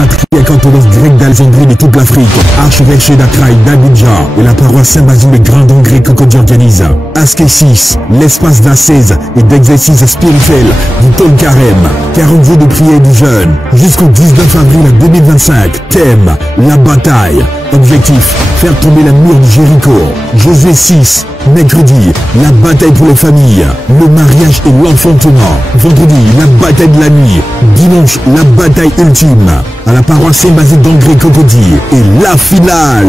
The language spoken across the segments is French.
patriarcat orthodoxe grec d'Alexandrie de toute l'Afrique, archevêché d'Akraï, d'Abidjan et la paroisse Saint-Basile de Grandon grec Cocody organise Askésis, l'espace d'ascèse et d'exercice spirituel du Tol Carême, 40 jours de prière et du jeûne, jusqu'au 19 avril 2025. Thème, la bataille. Objectif, faire tomber la mur de Jéricho. Josué 6, mercredi, la bataille pour les familles, le mariage et l'enfantement. Vendredi, la bataille de la nuit. Dimanche, la bataille ultime à la paroisse Saint-Basile d'Angré Cocody. Et la finale,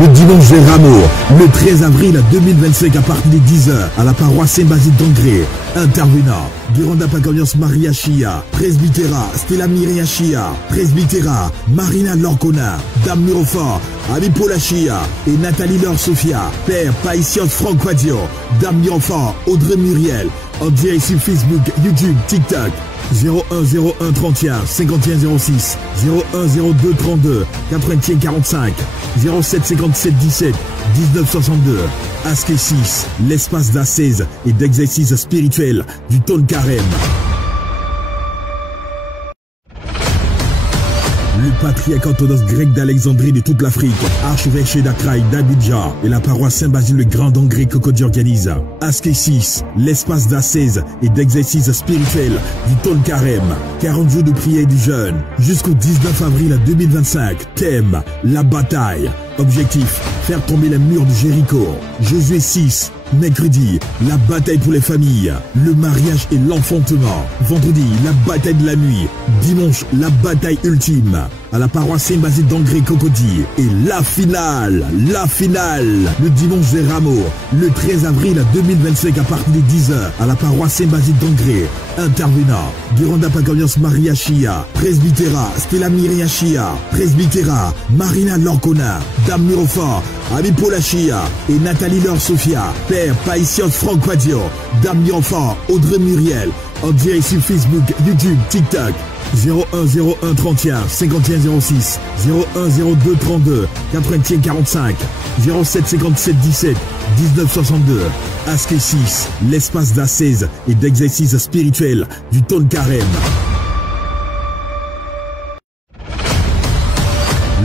le dimanche des Rameaux, le 13 avril 2025 à partir des 10h à la paroisse Saint-Basile d'Angré. Intervenant, Guéranda Pagonios Maria Chia, Presbytera, Stella Miria Chia, Presbytera, Marina Lorcona, Dame Mirofort, Abipola Chia et Nathalie Laure Sophia, Père Païsios Franck Quadio, Dame Mirofort, Audrey Muriel, en direct sur Facebook, YouTube, TikTok. 0101 31 51 06 0102 32 81 45 07 57 17 19 62. Askésis, l'espace d'ascèse et d'exercice spirituel du Tol Carême. Le patriarcat orthodoxe grec d'Alexandrie de toute l'Afrique, archevêché d'Akraï, d'Abidjan et la paroisse Saint-Basile de Grandon grec Cocody organise Askésis, l'espace d'ascèse et d'exercice spirituel du Tol Carême, 40 jours de prière et du jeûne, jusqu'au 19 avril 2025. Thème, la bataille. Objectif, faire tomber les murs de Jéricho. Josué 6, mercredi, la bataille pour les familles, le mariage et l'enfantement. Vendredi, la bataille de la nuit. Dimanche, la bataille ultime à la paroisse Saint-Basile d'Angré Cocody. Et la finale, le dimanche des Rameaux, le 13 avril 2025 à partir des 10h à la paroisse Saint-Basile d'Angré. Intervenant, Guéranda Pagonios Maria Chia, Presbytera, Stella Miria Chia, Presbytera, Marina Lorcona, Dame Mirofort, Abipola Chia et Nathalie Laure Sophia, Père Païsios Franck Quadio, Dame Mirofort, Audrey Muriel, en direct sur Facebook, YouTube, TikTok. 0101 31 51 06 0102 32 81 45 07 57 17 19 62. Askésis, l'espace d'ascèse et d'exercice spirituel du Tol Carême.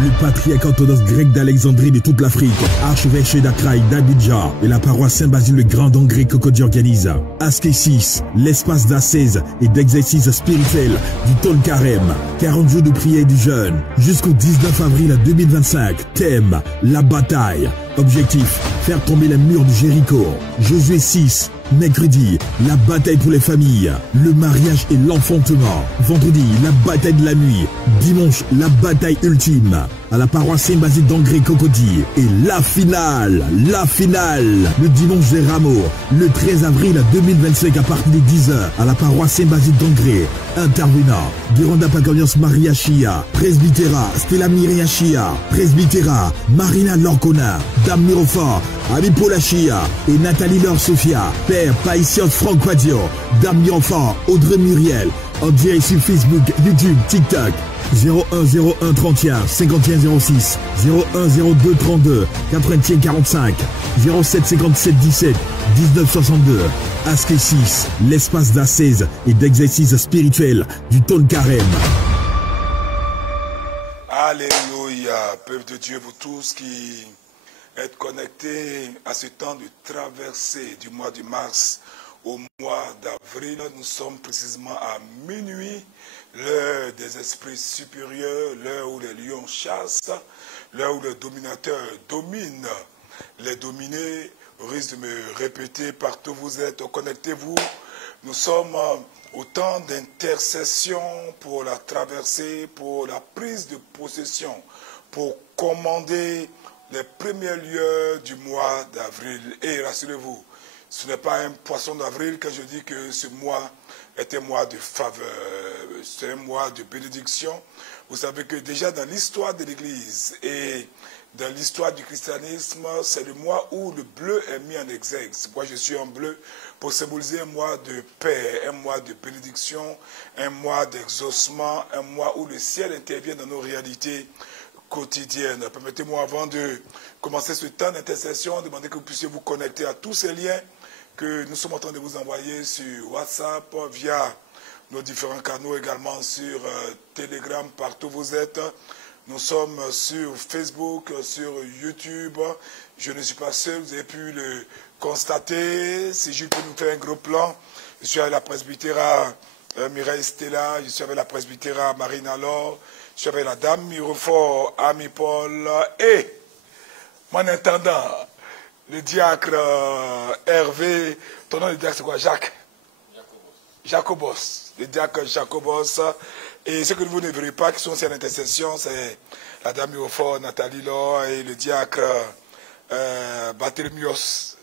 Le patriarcat orthodoxe grec d'Alexandrie de toute l'Afrique, archevêché d'Akraï, d'Abidjan et la paroisse Saint-Basile de Grandon grec Cocody organise Askésis, l'espace d'ascèse et d'exercice spirituel du Tol Carême, 40 jours de prière et du jeûne, jusqu'au 19 avril 2025. Thème, la bataille. Objectif, faire tomber les murs de Jéricho. Josué 6, mercredi, la bataille pour les familles, le mariage et l'enfantement. Vendredi, la bataille de la nuit. Dimanche, la bataille ultime à la paroisse Saint-Basile d'Angré Cocody. Et la finale, le dimanche des Rameaux, le 13 avril 2025 à partir des 10h à la paroisse Saint-Basile d'Angré. Intervenant, Guéranda Pagonios Maria Chia, Presbytera, Stella Miria Chia, Presbytera, Marina Lorcona, Dame Mirofort, Abipola Chia et Nathalie Laure Sophia, Père Païsios Franck Quadio, Dame Mirofort, Audrey Muriel, en direct sur Facebook, YouTube, TikTok. 0101 31 51 06 0102 32 81 45 07 57 17 19 62. Askésis, l'espace d'ascèse et d'exercice spirituel du Tol Carême. Alléluia, peuple de Dieu, vous tous qui êtes connectés à ce temps de traversée du mois de mars au mois d'avril. Nous sommes précisément à minuit, l'heure des esprits supérieurs, l'heure où les lions chassent, l'heure où les dominateurs dominent. Les dominés risquent de me répéter partout où vous êtes, connectez-vous. Nous sommes au temps d'intercession pour la traversée, pour la prise de possession, pour commander les premiers lieux du mois d'avril. Et rassurez-vous, ce n'est pas un poisson d'avril quand je dis que ce mois est un mois de faveur, c'est un mois de bénédiction. Vous savez que déjà dans l'histoire de l'Église et dans l'histoire du christianisme, c'est le mois où le bleu est mis en exergue. C'est pourquoi je suis en bleu, pour symboliser un mois de paix, un mois de bénédiction, un mois d'exaucement, un mois où le ciel intervient dans nos réalités quotidiennes. Permettez-moi, avant de commencer ce temps d'intercession, demander que vous puissiez vous connecter à tous ces liens que nous sommes en train de vous envoyer sur WhatsApp, via nos différents canaux également sur Telegram, partout où vous êtes. Nous sommes sur Facebook, sur YouTube. Je ne suis pas seul, vous avez pu le constater. Si Jules peut nous faire un gros plan, je suis avec la presbytéra Mireille Stella, je suis avec la presbytéra Marina Laure, je suis avec la dame Mirofort, Ami Paul et mon intendant, le diacre Hervé. Ton nom de diacre c'est quoi? Jacques Jacobos. Le diacre Jacobos. Et ce que vous ne verrez pas qui sont aussi à l'intercession, c'est la dame Mirofort, Nathalie Laure et le diacre Barthélémios.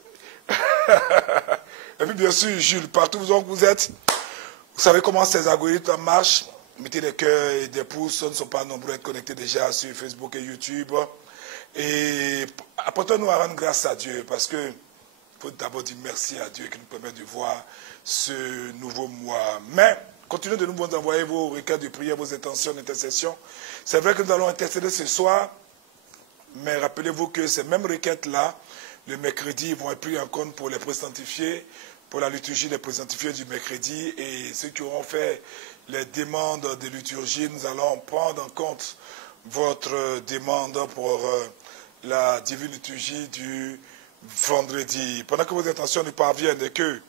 Et puis bien sûr, Jules, partout où vous êtes, vous savez comment ces algorithmes marchent. Mettez des cœurs et des pouces, ne sont pas nombreux à être connectés déjà sur Facebook et YouTube. Et apportons-nous à rendre grâce à Dieu, parce que il faut d'abord dire merci à Dieu qui nous permet de voir ce nouveau mois. Mais continuez de nous envoyer vos requêtes de prière, vos intentions d'intercession. C'est vrai que nous allons intercéder ce soir, mais rappelez-vous que ces mêmes requêtes-là, le mercredi, vont être prises en compte pour les présanctifiés, pour la liturgie des présanctifiés du mercredi. Et ceux qui auront fait les demandes de liturgie, nous allons prendre en compte votre demande pour la divine liturgie du vendredi. Pendant que vos intentions nous parviennent et que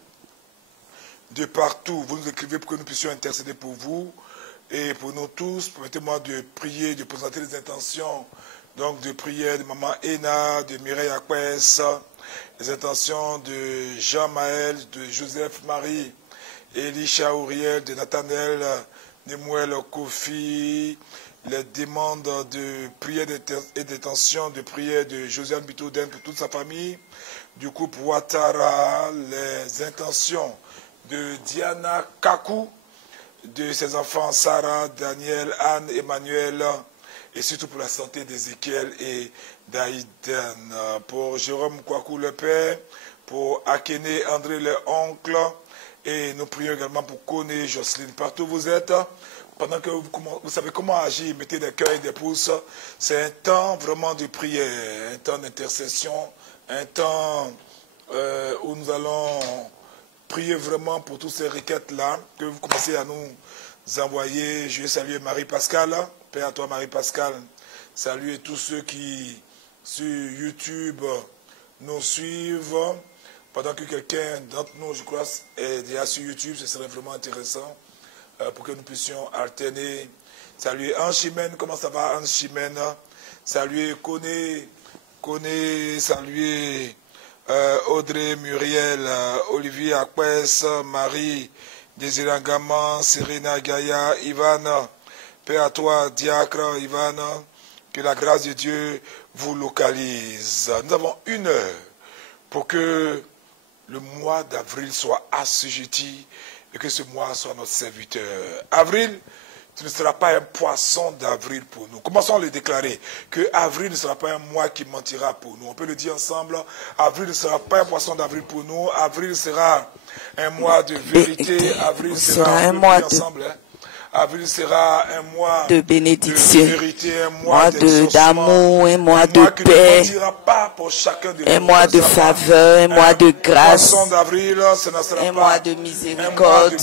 de partout, vous nous écrivez pour que nous puissions intercéder pour vous et pour nous tous, permettez-moi de prier, de présenter les intentions donc de prière de Maman Ena, de Mireille Aquès, les intentions de Jean-Maël, de Joseph-Marie, Elisha Auriel, de Nathanaël, Nemuel Kofi, les demandes de prière et d'intention de prière de Josiane Bitouden pour toute sa famille, du couple Ouattara, les intentions de Diana Kakou, de ses enfants Sarah, Daniel, Anne, Emmanuel, et surtout pour la santé d'Ézéchiel et d'Aïden, pour Jérôme Kouakou le père, pour Akene André le oncle, et nous prions également pour Koné Jocelyne. Partout où vous êtes, pendant que vous savez comment agir, mettez des cœurs et des pouces, c'est un temps vraiment de prière, un temps d'intercession, un temps où nous allons prier vraiment pour toutes ces requêtes-là, que vous commencez à nous envoyer. Je vais saluer Marie-Pascale, paix à toi Marie-Pascale, saluer tous ceux qui sur YouTube nous suivent, pendant que quelqu'un d'entre nous, je crois, est déjà sur YouTube, ce serait vraiment intéressant pour que nous puissions alterner. Saluer Anne Chimène, comment ça va Anne Chimène? Saluer Koné, saluer Audrey, Muriel, Olivier Aquès, Marie, Désiré Gaman, Serena Gaïa, Ivan, paix à toi, diacre Ivan, que la grâce de Dieu vous localise. Nous avons 1 heure pour que le mois d'avril soit assujetti et que ce mois soit notre serviteur. Avril, ce ne sera pas un poisson d'avril pour nous. Commençons à le déclarer, que avril ne sera pas un mois qui mentira pour nous. On peut le dire ensemble, avril ne sera pas un poisson d'avril pour nous. Avril sera un mois de vérité. Avril sera un mois ensemble. Avril sera un mois de bénédiction, de vérité, un mois d'amour, un mois de paix, un mois de faveur, un mois de grâce, un mois de miséricorde,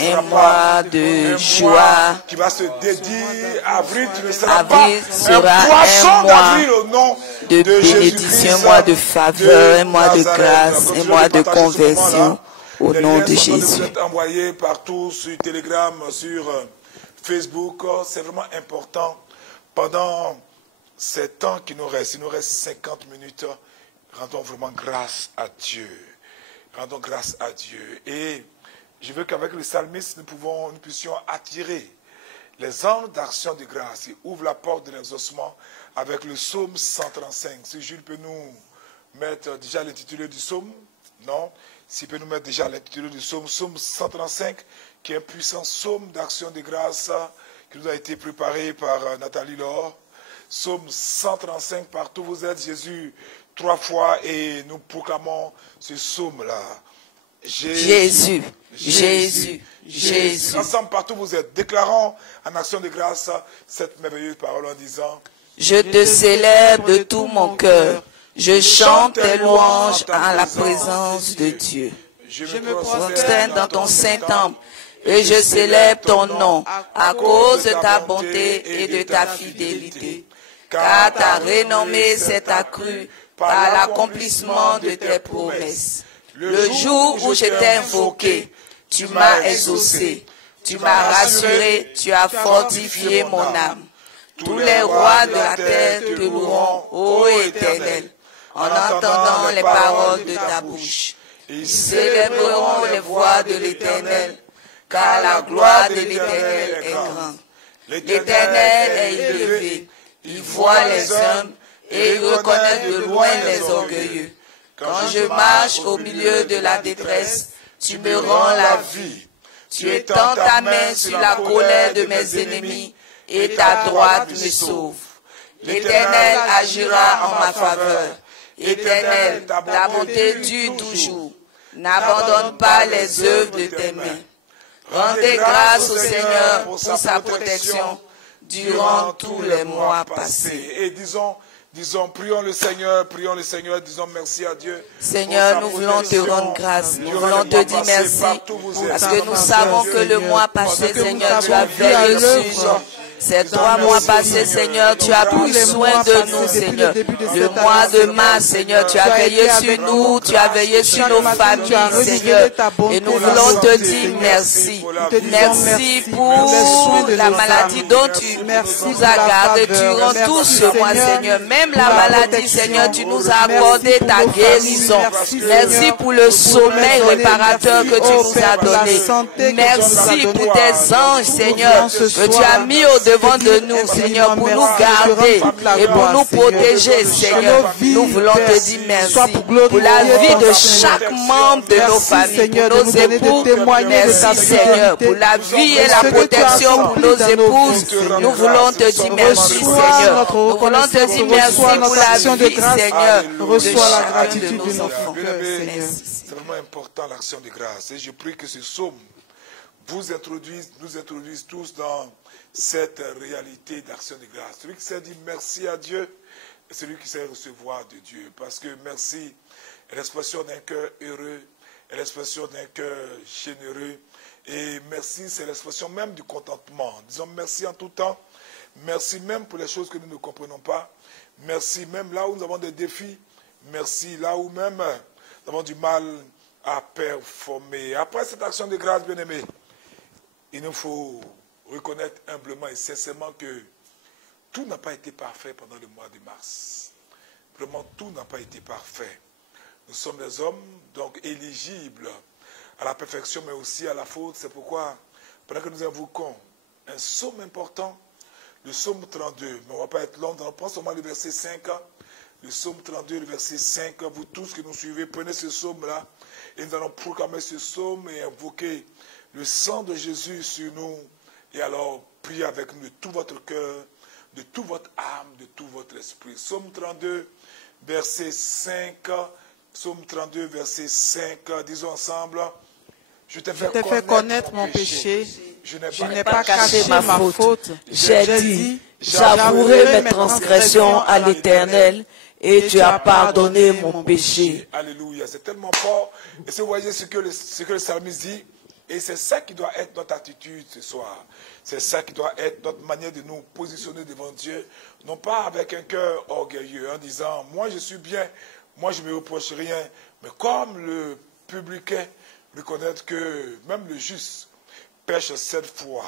un mois de joie. Qui va se dédier. Avril sera un mois au nom de bénédiction, un mois de faveur, un mois de grâce, un mois de conversion. Au nom de Jésus. Vous êtes envoyés partout sur Telegram, sur Facebook. C'est vraiment important. Pendant ces temps qui nous restent, il nous reste 50 minutes, rendons vraiment grâce à Dieu. Rendons grâce à Dieu. Et je veux qu'avec le psalmiste, nous puissions attirer les anges d'action de grâce et ouvre la porte de l'exaucement avec le psaume 135. Si Jules peut nous mettre déjà l'intitulé du psaume, non? S'il peut nous mettre déjà l'intitulé du psaume, psaume 135, qui est un puissant psaume d'action de grâce qui nous a été préparé par Nathalie Laure. Psaume 135, partout vous êtes, Jésus 3 fois, et nous proclamons ce psaume-là. Jésus, Jésus, Jésus. Ensemble, partout vous êtes, déclarons en action de grâce cette merveilleuse parole en disant: Je te célèbre de tout mon cœur. Je chante tes louanges en la présence de Dieu. Je me prosterne dans ton saint temple et je célèbre ton nom à cause de ta bonté et de ta fidélité. Car ta renommée s'est accrue par l'accomplissement de tes promesses. Le jour où je t'ai invoqué, tu m'as exaucé, tu m'as rassuré, tu as fortifié mon âme. Tous les rois de la terre te loueront, ô Éternel, en entendant les paroles de ta bouche. Ils célébreront les voies de l'Éternel, car la gloire de l'Éternel est grande. L'Éternel est élevé, il voit les hommes et il reconnaît de loin les orgueilleux. Quand je marche au milieu de la détresse, tu me rends la vie. Tu étends ta main sur la colère de mes ennemis et ta droite me sauve. L'Éternel agira en ma faveur. Éternel, ta bonté dure toujours. N'abandonne pas les œuvres de tes mains. Rendez grâce au Seigneur pour sa protection durant tous les mois passés. Et disons, prions le Seigneur, disons merci à Dieu. Seigneur, nous voulons te rendre grâce, nous voulons te dire merci, parce que nous savons que le mois passé, Seigneur, tu as veillé sur nous. Ces 3 mois passés, Seigneur, tu as pris soin de nous, Seigneur. Le mois de mars, Seigneur, tu as veillé sur nous, tu as veillé sur nos familles, Seigneur. Et nous voulons te dire merci. Merci pour la maladie dont tu nous as gardé durant tout ce mois, Seigneur. Même la maladie, Seigneur, tu nous as accordé ta guérison. Merci pour le sommeil réparateur que tu nous as donné. Merci pour tes anges, Seigneur, que tu as mis au devant de nous, Seigneur, pour nous garder et pour nous protéger, Seigneur. Nous voulons te dire merci pour la vie de chaque membre de nos familles, pour nos époux. Merci, Seigneur, pour la vie et la protection pour nos épouses. Nous voulons te dire merci, Seigneur. Nous voulons te dire merci pour la vie, Seigneur. Reçois la gratitude de nos enfants. C'est vraiment important l'action de grâce. Et je prie que ce psaume nous introduise tous dans cette réalité d'action de grâce. Celui qui sait dire merci à Dieu et celui qui sait recevoir de Dieu. Parce que merci est l'expression d'un cœur heureux, est l'expression d'un cœur généreux. Et merci, c'est l'expression même du contentement. Disons merci en tout temps. Merci même pour les choses que nous ne comprenons pas. Merci même là où nous avons des défis. Merci là où même nous avons du mal à performer. Après cette action de grâce, bien-aimés, il nous faut reconnaître humblement et sincèrement que tout n'a pas été parfait pendant le mois de mars. Vraiment, tout n'a pas été parfait. Nous sommes des hommes, donc éligibles à la perfection, mais aussi à la faute. C'est pourquoi, pendant que nous invoquons un psaume important, le psaume 32, mais on ne va pas être long, on prend seulement le verset 5, le psaume 32, le verset 5, vous tous qui nous suivez, prenez ce psaume-là, et nous allons proclamer ce psaume et invoquer le sang de Jésus sur nous, et alors priez avec nous de tout votre cœur, de toute votre âme, de tout votre esprit. Psaume 32, verset 5, psaume 32, verset 5, disons ensemble, je t'ai fait connaître mon péché, je n'ai pas caché ma faute, j'ai dit, j'avouerai mes transgressions à l'Éternel, et tu as pardonné mon péché. Alléluia, c'est tellement fort. Et si vous voyez ce que le psalmiste dit, et c'est ça qui doit être notre attitude ce soir. C'est ça qui doit être notre manière de nous positionner devant Dieu. Non pas avec un cœur orgueilleux, en disant, moi je suis bien, moi je ne me reproche rien. Mais comme le publicain, reconnaître que même le juste pêche 7 fois.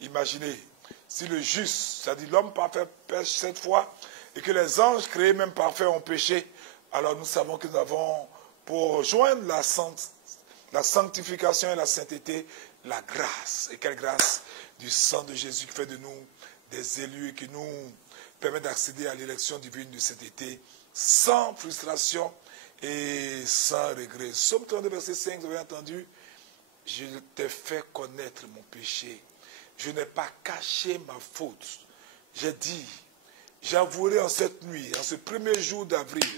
Imaginez, si le juste, c'est-à-dire l'homme parfait pêche 7 fois, et que les anges créés même parfaits ont péché, alors nous savons que nous avons, pour rejoindre la sanctification et la sainteté, la grâce. Et quelle grâce du sang de Jésus qui fait de nous des élus et qui nous permet d'accéder à l'élection divine de cet été sans frustration et sans regret. Psaume 32, verset 5, vous avez entendu, je t'ai fait connaître mon péché. Je n'ai pas caché ma faute. J'ai dit, j'avouerai en cette nuit, en ce premier jour d'avril,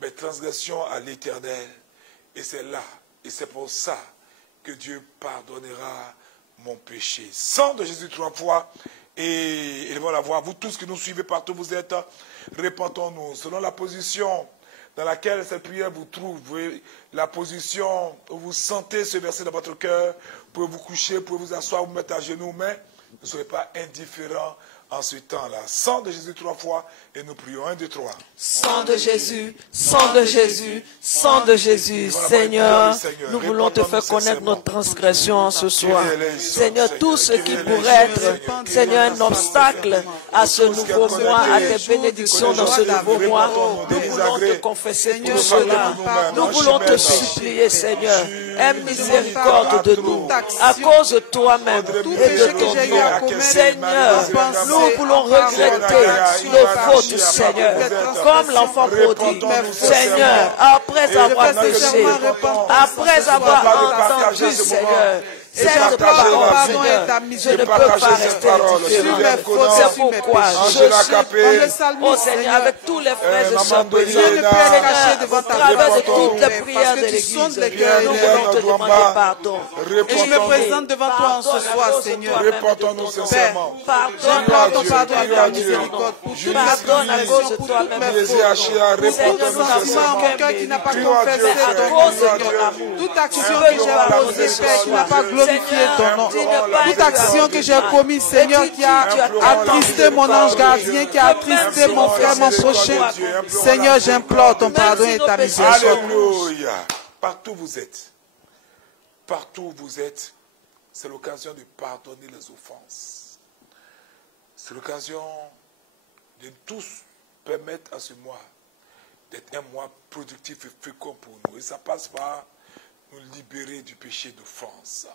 mes transgressions à l'Éternel. Et c'est là, et c'est pour ça que Dieu pardonnera mon péché. Sang de Jésus 3 fois, et ils vont la voir. Vous tous qui nous suivez partout, vous êtes, répentons-nous selon la position dans laquelle cette prière vous trouve, la position où vous sentez ce verset dans votre cœur, vous pouvez vous coucher, vous pouvez vous asseoir, vous mettre à genoux, mais ne soyez pas indifférents en ce temps-là. Sang de Jésus 3 fois et nous prions. 1, 2, 3. Sang de Jésus, sang de Jésus, sang de Jésus. Seigneur, nous voulons te faire connaître notre transgression ce soir. Seigneur, tout ce qui pourrait être, Seigneur, un obstacle à ce nouveau mois, à tes bénédictions dans ce nouveau mois, nous voulons te confesser tout cela. Nous voulons te supplier, Seigneur, aie miséricorde de nous, à cause de toi-même et de ton nom. Seigneur, nous voulons regretter nos fautes, Seigneur, comme l'enfant prodigue. Seigneur, après avoir péché, après avoir entendu, Seigneur, cette parole, Seigneur, je ne peux pas rester indifférent. C'est pourquoi je suis, oh Seigneur, avec tous les frères et sœurs présents, Seigneur, au travers de toutes les prières de l'Église, nous voulons te demander pardon. Et je me présente devant toi en ce soir, Seigneur. Répondons-nous sincèrement. Pardonne et ta miséricorde. Pardonne à cause de toi-même. Seigneur, sentiment, mon cœur qui n'a pas confessé ton amour. Toute action que j'ai posée, Père, qui n'a pas glorifié ton nom. Toute action que j'ai commise, Seigneur, qui a attristé mon ange gardien, qui a attristé mon frère, mon prochain. Seigneur, j'implore ton pardon et ta miséricorde. Alléluia. Partout où vous êtes, c'est l'occasion de pardonner les offenses. C'est l'occasion de tous permettre à ce mois d'être un mois productif et fécond pour nous. Et ça passe par nous libérer du péché d'offense.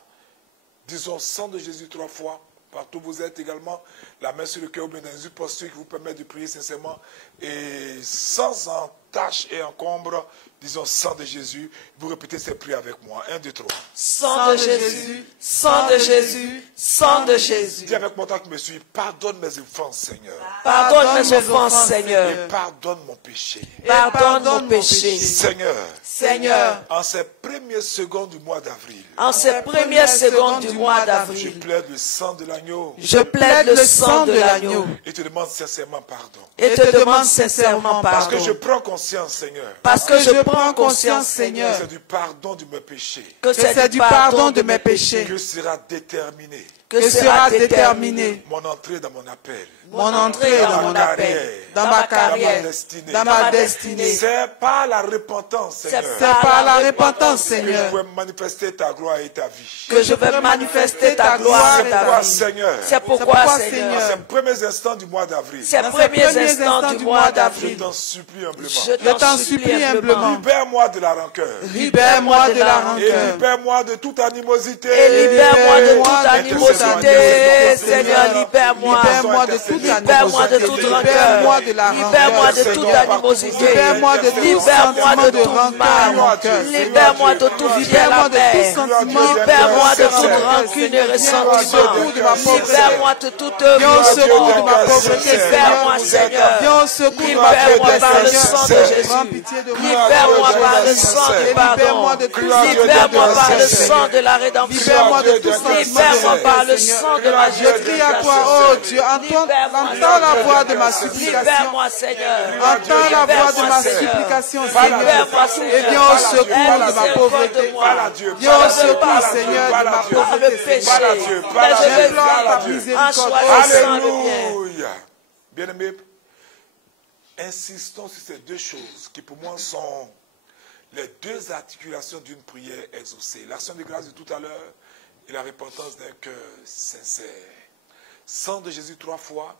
Disons sang de Jésus 3 fois. Partout où vous êtes également, la main sur le cœur ou bien dans une posture qui vous permet de prier sincèrement et sans entache et encombre. Disons sang de Jésus. Vous répétez ces prières avec moi. 1, 2, 3. Sang de Jésus, sang de Jésus, sang de Jésus. Dis avec moi tant que me suis, pardonne mes offenses, Seigneur. Pardonne mes offenses, Seigneur. Et pardonne mon péché. Pardonne mon péché. Seigneur. Seigneur. En ces premières secondes du mois d'avril. En ces premières secondes du mois d'avril. Je plaide le sang de l'agneau. Je plaide le sang de l'agneau. Et te demande sincèrement pardon. Et te demande sincèrement pardon. Parce que je prends conscience, Seigneur. Parce que je prends conscience, Seigneur. C'est du pardon de mes péchés. Que c'est du pardon de mes péchés. Que sera déterminé. Que sera déterminé. Mon entrée dans mon appel. Mon entrée dans mon appel, dans ma carrière, dans ma destinée. C'est par la repentance, Seigneur. C'est par la repentance, Seigneur. Que je peux manifester ta gloire et ta vie. Que je vais manifester ta gloire et ta vie. Seigneur. C'est pourquoi, Seigneur. Ces premiers instants du mois d'avril. Ces premiers instants du mois d'avril. Je t'en supplie humblement. Je t'en supplie humblement. Libère-moi de la rancœur. Libère-moi de la rancœur. Et libère-moi de toute animosité. Et libère-moi de toute animosité. Seigneur, libère-moi. Libère-moi de toute Libère-moi de toute rancœur. Libère-moi de toute animosité. Libère-moi de tout mal. Libère-moi de tout fiel amer. Libère-moi de toute rancune et ressentiment. Libère-moi de toute secours de ma pauvreté. Libère-moi, Seigneur. Libère-moi par le sang de Jésus. Libère-moi par le sang du pardon. Libère-moi par le sang de la rédemption. Libère-moi par le sang de ma Je crie à toi, oh Dieu, entends la voix de ma supplication. Libère-moi, Seigneur. Entends la voix de ma supplication, Seigneur. Et viens au secours de ma pauvreté. Viens au secours, Seigneur, de ma pauvreté. J'implore ta miséricorde. Alléluia. Bien-aimés, insistons sur ces deux choses qui pour moi sont les deux articulations d'une prière exaucée. L'action de grâce de tout à l'heure et la repentance d'un cœur sincère. Sang de Jésus 3 fois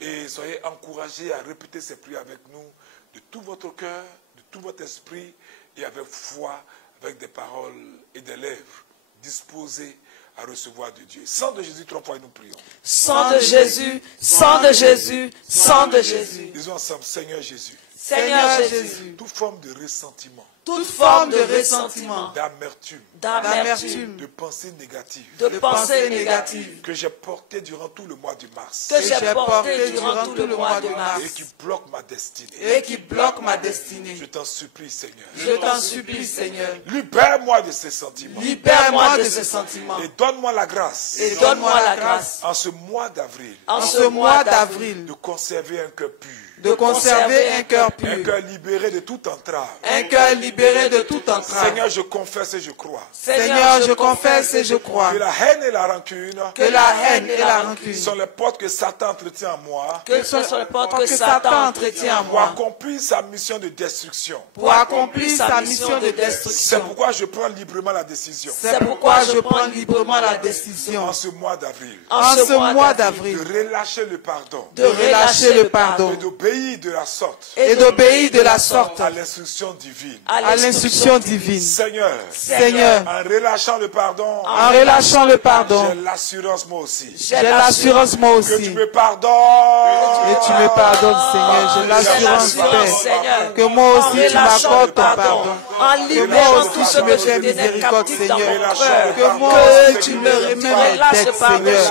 et soyez encouragés à répéter ces prières avec nous de tout votre cœur, de tout votre esprit et avec foi, avec des paroles et des lèvres disposées à recevoir de Dieu. Sang de Jésus 3 fois et nous prions. Sang de Jésus, sang de Jésus, sang de Jésus. Disons ensemble, Seigneur Jésus. Seigneur Jésus. Toute forme de ressentiment. Toute forme de ressentiment, d'amertume, de pensée négative, que j'ai porté durant tout le mois de mars, et qui bloque ma destinée, je t'en supplie, Seigneur, libère-moi de ces sentiments, et donne-moi la grâce, et donne-moi la grâce, en ce mois d'avril, de conserver un cœur pur, de conserver un cœur pur. Un cœur libéré de toute entrave. Un cœur libéré de toute entrave. Seigneur, je confesse et je crois. Seigneur, je confesse et je crois. Que la haine et la rancune. Que la haine et la rancune. Sont les portes que Satan entretient en moi. Que ce sont les portes que Satan entretient en Pour moi. accomplir sa mission de destruction. Pour accomplir sa mission de destruction. C'est pourquoi je prends librement la décision. C'est pourquoi je prends librement la décision. En ce mois d'avril. En ce mois d'avril. De relâcher le pardon. De relâcher le pardon. Et d'obéir de la sorte. Et d'obéir de la sorte. À l'instruction divine. À l'instruction divine. Seigneur. Seigneur. En relâchant le pardon. En relâchant le pardon. J'ai l'assurance moi aussi. J'ai l'assurance moi aussi. Que tu me pardonnes. Et tu me pardonnes, Seigneur. J'ai l'assurance, Père. Que moi aussi tu m'accordes ton pardon. En libérant tout ce que je tenais captif dans mon cœur. Que moi aussi tu me remets mes dettes, Seigneur.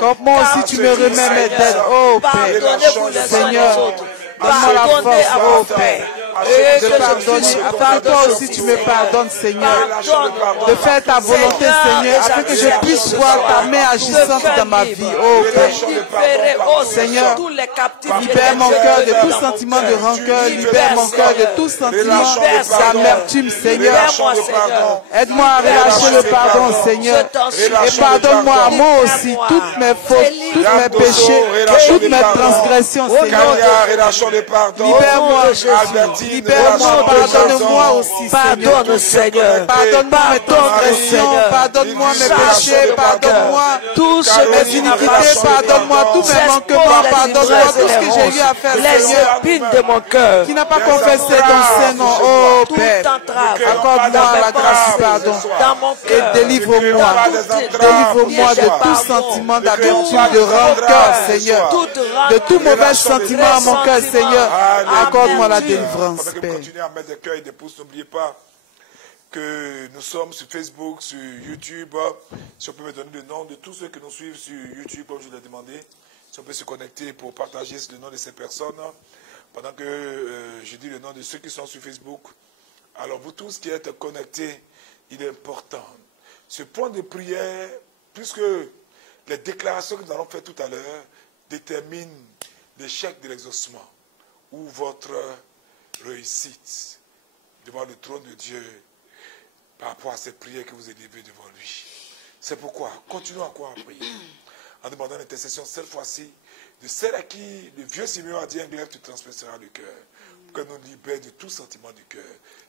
Comme moi aussi tu me remets mes dettes, oh Père. Seigneur, donne-moi la force, oh Père. De pardonner, afin que toi aussi tu me pardonnes, Seigneur, de faire ta volonté, Seigneur, afin que je puisse voir ta main agissante dans ma vie, oh Père. Seigneur, libère mon cœur de tout sentiment de rancœur, libère mon cœur de tout sentiment d'amertume, Seigneur. Aide-moi à relâcher le pardon, Seigneur, et pardonne-moi à moi aussi toutes mes fautes, tous mes péchés, toutes mes transgressions, Seigneur. Libère-moi, Jésus. Libère-moi, pardonne-moi aussi, Pardonne, Seigneur. Pardonne-moi mes transgressions, pardonne-moi mes péchés, pardonne-moi toutes mes iniquités, pardonne-moi tous mes manquements, pardonne-moi tout ce que j'ai eu à faire, Seigneur, de mon cœur, qui n'a pas confessé ton Saint-Nom, oh Père. Accorde-moi la grâce du pardon et délivre-moi. Délivre-moi de tout sentiment d'amertume, de rancœur, Seigneur, de tout mauvais sentiment à mon cœur, Seigneur. Accorde-moi la délivrance. Continuez à mettre des cœurs et des pouces. N'oubliez pas que nous sommes sur Facebook, sur YouTube. Si on peut me donner le nom de tous ceux qui nous suivent sur YouTube, comme je l'ai demandé, si on peut se connecter pour partager le nom de ces personnes, pendant que je dis le nom de ceux qui sont sur Facebook. Alors vous tous qui êtes connectés, il est important. Ce point de prière, puisque les déclarations que nous allons faire tout à l'heure déterminent l'échec de l'exaucement ou votre réussite devant le trône de Dieu par rapport à cette prière que vous élevez devant lui. C'est pourquoi continuons encore à prier en demandant l'intercession cette fois-ci de celle à qui le vieux Simeon a dit un glaive te transpercera le cœur, pour que nous libère de tout sentiment du cœur.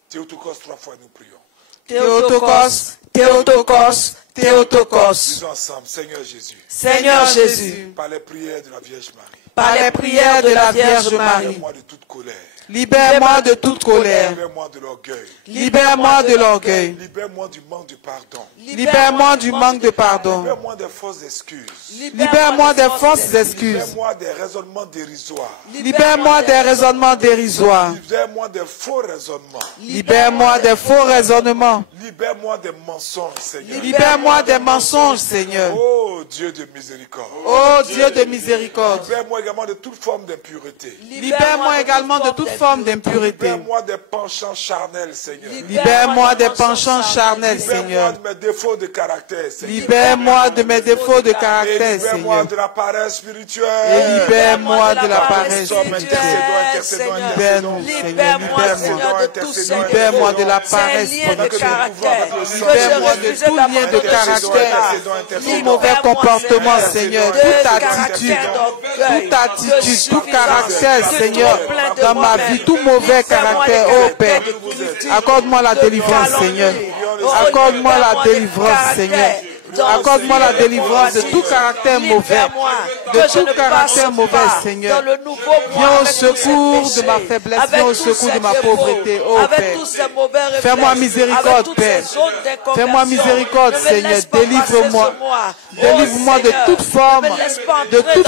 Théotokos 3 fois nous prions. Théotokos, Théotokos, Théotokos. Disons ensemble, Seigneur Jésus. Seigneur Jésus. Par les prières de la Vierge Marie. Par les prières de la Vierge Marie. Libère-moi de toute colère. Libère-moi de toute colère. Libère-moi de l'orgueil. Libère-moi de l'orgueil. Libère-moi du manque de pardon. Libère-moi du manque de pardon. Libère-moi des fausses excuses. Libère-moi des fausses excuses. Libère-moi des raisonnements dérisoires. Libère-moi des raisonnements dérisoires. Libère-moi des faux raisonnements. Libère-moi des faux raisonnements. Libère-moi des mensonges, Seigneur. Libère-moi des mensonges, Seigneur. Oh Dieu de miséricorde. Oh Dieu de miséricorde. Libère-moi également de toute forme d'impureté. Libère-moi également de toute forme d'impureté. Libère-moi des penchants charnels, Seigneur. Libère-moi des penchants charnels, Seigneur. Libère-moi de mes défauts de caractère, Seigneur. Libère-moi de mes défauts de Et caractère, libère-moi Seigneur. de la paresse spirituelle. Et libère-moi de la paresse Intercédons, spirituelle. Libère-nous, Seigneur. Libère-moi. Libère-moi de la paresse spirituelle. Libère-moi de tout lien de caractère, tout mauvais comportement, Seigneur, toute attitude, tout caractère, Seigneur, dans ma vie, tout mauvais caractère, oh Père. Accorde-moi la délivrance, Seigneur. Accorde-moi la délivrance, Seigneur. Accorde-moi la délivrance de tout caractère mauvais, de tout caractère mauvais, Seigneur. Viens au secours de ma faiblesse, viens au secours de ma pauvreté, oh Père. Fais-moi miséricorde, Père. Fais-moi miséricorde, Seigneur. Délivre-moi. Délivre-moi de toute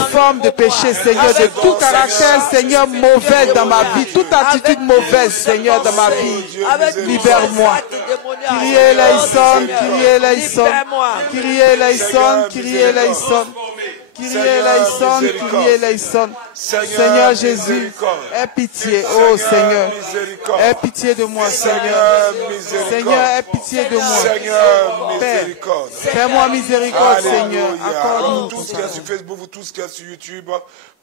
forme de péché, Seigneur, de tout caractère, Seigneur, mauvais dans ma vie, toute attitude mauvaise, Seigneur, dans ma vie. Libère-moi. Kyrie eleison, Kyrie eleison. Kyrie eleison, Kyrie eleison. Kyrie eleison, Kyrie eleison. Seigneur Jésus, aie pitié, oh Seigneur. Aie pitié de moi, Seigneur. Seigneur, aie pitié de moi. Père, fais-moi miséricorde, Seigneur. Accorde-nous tous qui êtes sur Facebook, vous tous qui êtes sur YouTube,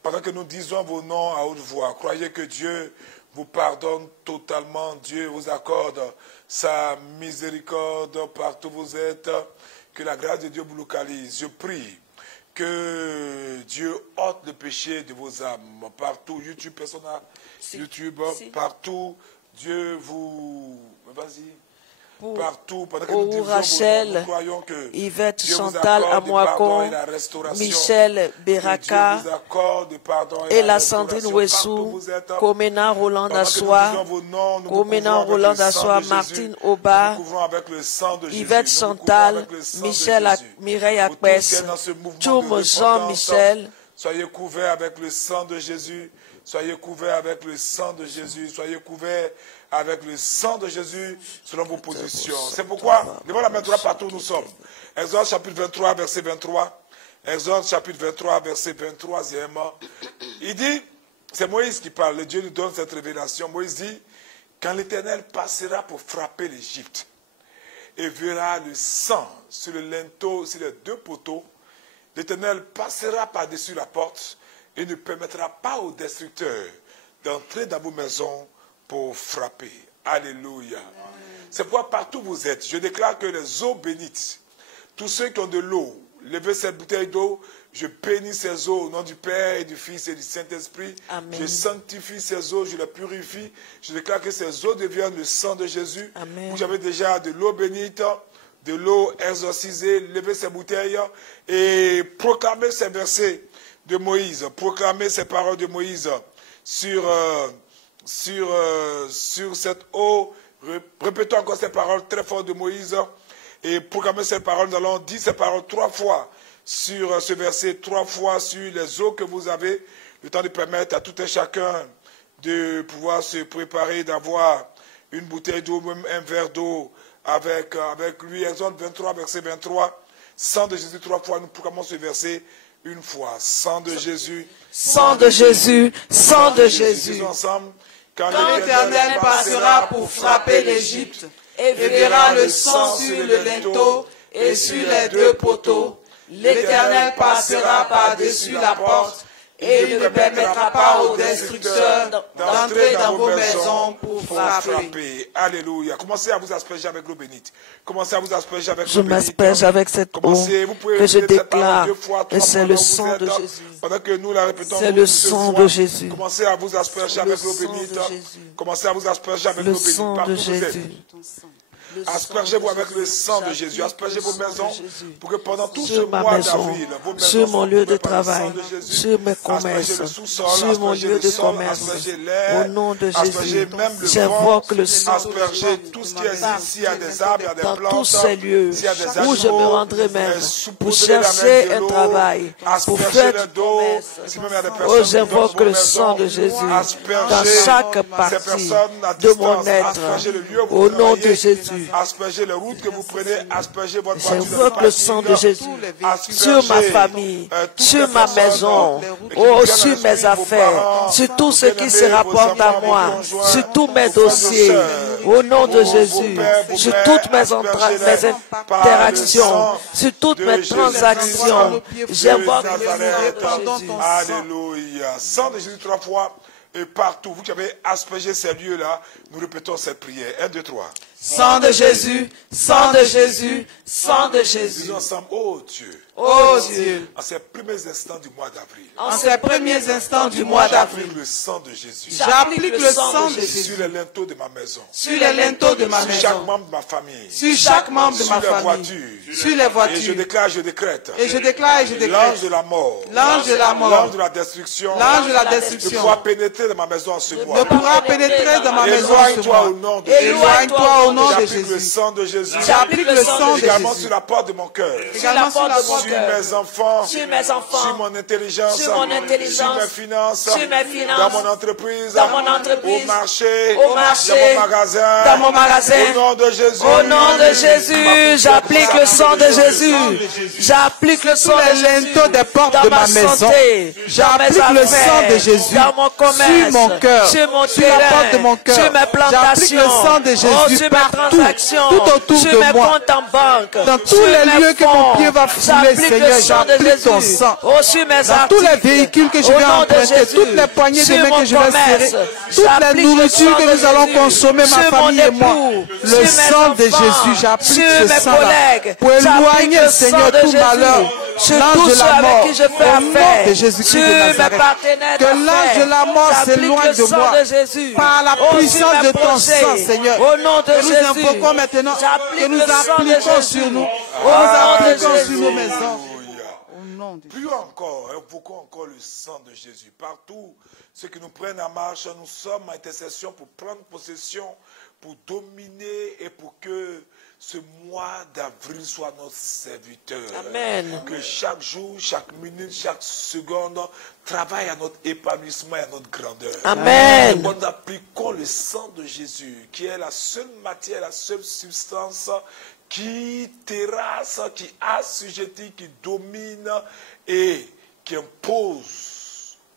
pendant que nous disons vos noms à haute voix, croyez que Dieu vous pardonne totalement. Dieu vous accorde sa miséricorde partout où vous êtes. Que la grâce de Dieu vous localise. Je prie que Dieu ôte le péché de vos âmes. Partout, YouTube, personne à YouTube, partout, Dieu vous... Vas-y. Partout, pendant que nous disons Rachel, nous croyons que Yvette Dieu Chantal vous accorde Amouakon, Michel Beraka et la Sandrine Wessou, Komena Roland Assois, Martine Oba, Yvette Chantal, Mireille Akpes, Tchoum Jean-Michel. Soyez couverts avec le sang de Jésus. Soyez couverts avec le sang de Jésus. Soyez couverts avec le sang de Jésus selon vos positions. C'est pourquoi, devant la main droite partout où nous sommes. Exode chapitre 23, verset 23. Exode chapitre 23, verset 23. Il dit, c'est Moïse qui parle, le Dieu nous donne cette révélation. Moïse dit, quand l'Éternel passera pour frapper l'Égypte et verra le sang sur le linteau, sur les deux poteaux, l'Éternel passera par-dessus la porte et ne permettra pas aux destructeurs d'entrer dans vos maisons pour frapper. Alléluia. C'est pourquoi partout où vous êtes, je déclare que les eaux bénites, tous ceux qui ont de l'eau, levez cette bouteille d'eau, je bénis ces eaux au nom du Père et du Fils et du Saint-Esprit. Je sanctifie ces eaux, je les purifie. Je déclare que ces eaux deviennent le sang de Jésus. Amen. Vous avez déjà de l'eau bénite, de l'eau exorcisée, levez ces bouteilles et proclamez ces versets de Moïse, proclamez ces paroles de Moïse sur cette eau. Répétons encore ces paroles très fortes de Moïse et proclamez ces paroles. Nous allons dire ces paroles 3 fois sur ce verset, 3 fois sur les eaux que vous avez, le temps de permettre à tout un chacun de pouvoir se préparer, d'avoir une bouteille d'eau, même un verre d'eau avec lui. Exode 23, verset 23. Sang de Jésus 3 fois, nous proclamons ce verset une fois. Sang de Jésus. Sang de Jésus. Sang de Jésus. Disons ensemble. Quand l'Éternel passera pour frapper l'Égypte et verra le sang sur le linteau et sur les deux poteaux, l'Éternel passera par-dessus la porte et ne permettra pas aux destructeurs d'entrer dans vos maisons pour frapper. Alléluia. Commencez à vous asperger avec l'eau bénite. Commencez à vous asperger avec l'eau bénite. Je m'asperge avec cette eau que je déclare et c'est le sang de Jésus. Pendant que nous la répétons, c'est le sang de Jésus. Commencez à vous asperger avec l'eau bénite. Commencez à vous asperger avec l'eau bénite. Le sang de Jésus. Aspergez-vous avec le sang de Jésus. Aspergez vos maisons pour que pendant tout ce ma mois maison, d'avril, vos maisons sur mon lieu de travail, sur mes commerces, sur mon lieu de commerce, au nom de Jésus, j'invoque le sang aspergez tout ce qui est ici, il y a des arbres, il y a des plantes, dans tous ces lieux où je me rendrai même pour chercher un travail, pour faire du commerce. Oh, j'invoque le sang de Jésus dans chaque partie de mon être, au nom de Jésus. Aspergez les routes que vous prenez, aspergez votre voiture. J'invoque le sang de Jésus sur ma famille, sur ma maison, sur mes affaires, sur tout ce qui se rapporte à moi, sur tous mes dossiers, au nom de Jésus, sur toutes mes interactions, sur toutes mes transactions. J'invoque le sang de Jésus. Alléluia. Sang de Jésus 3 fois. Et partout, vous qui avez aspergé ces lieux-là, nous répétons cette prière. 1, 2, 3. Sang de Jésus, sang de Jésus, sang de Jésus. Disons ensemble, oh Dieu. Oh Dieu. En ces premiers instants du mois d'avril. En ces premiers instants du mois d'avril. J'applique le sang de Jésus. J'applique le sang de Jésus. Sur les linteaux de ma maison. Sur les linteaux de ma maison. Sur chaque membre de ma famille. Sur chaque membre de ma famille. Sur les voitures. Sur les voitures. Et je déclare, je décrète. Et je déclare et je décrète. L'ange de la mort. L'ange de la mort. L'ange de la destruction. L'ange de la destruction. Ne pourra pénétrer dans ma maison en ce mois. Ne pourra pénétrer dans ma maison en ce mois. Éloigne-toi au nom de Jésus. J'applique le sang de Jésus. J'applique le sang de Jésus. Également sur la porte de mon cœur. Également sur la porte de mes enfants. Sur mes enfants. Sur mon intelligence. Sur mes finances. Sur mes finances. Dans mon entreprise. Au marché. Dans mon magasin. Au nom de Jésus. Au nom de Jésus. J'applique le sang de Jésus. J'applique le sang de Jésus des portes dans de ma ma maison. santé. J'applique le sang de Jésus dans mon commerce. sur mon cœur. Sur mon sur la porte de mon cœur. Sur mes plantations. J'applique le sang de Jésus sur mes transactions, tout autour sur de mes moi. comptes en banque, Dans tous les lieux que mon pied va fouler, Seigneur, j'applique ton sang. Dans tous les véhicules que je vais emprunter, toutes les poignées de main que je vais serrer, toute la nourriture que nous allons consommer, ma famille et moi, le sang de Jésus, j'applique ce sang-là pour éloigner, Seigneur, tout malheur. L'ange de la mort, au nom de Jésus-Christ de Nazareth, que l'ange de la mort s'éloigne de moi par la puissance de ton sang, Seigneur. Au nom de Nous Jésus, invoquons maintenant que nous appliquons sur nous, nous appliquons sur nos maisons. Au nom de Plus encore, invoquons encore le sang de Jésus. Partout, ceux qui nous prennent en marche, nous sommes en intercession pour prendre possession, pour dominer et pour que ce mois d'avril soit notre serviteur. Amen. Que chaque jour, chaque minute, chaque seconde travaille à notre épanouissement et à notre grandeur. Amen. Nous appliquons le sang de Jésus, qui est la seule matière, la seule substance qui terrasse, qui assujettit, qui domine et qui impose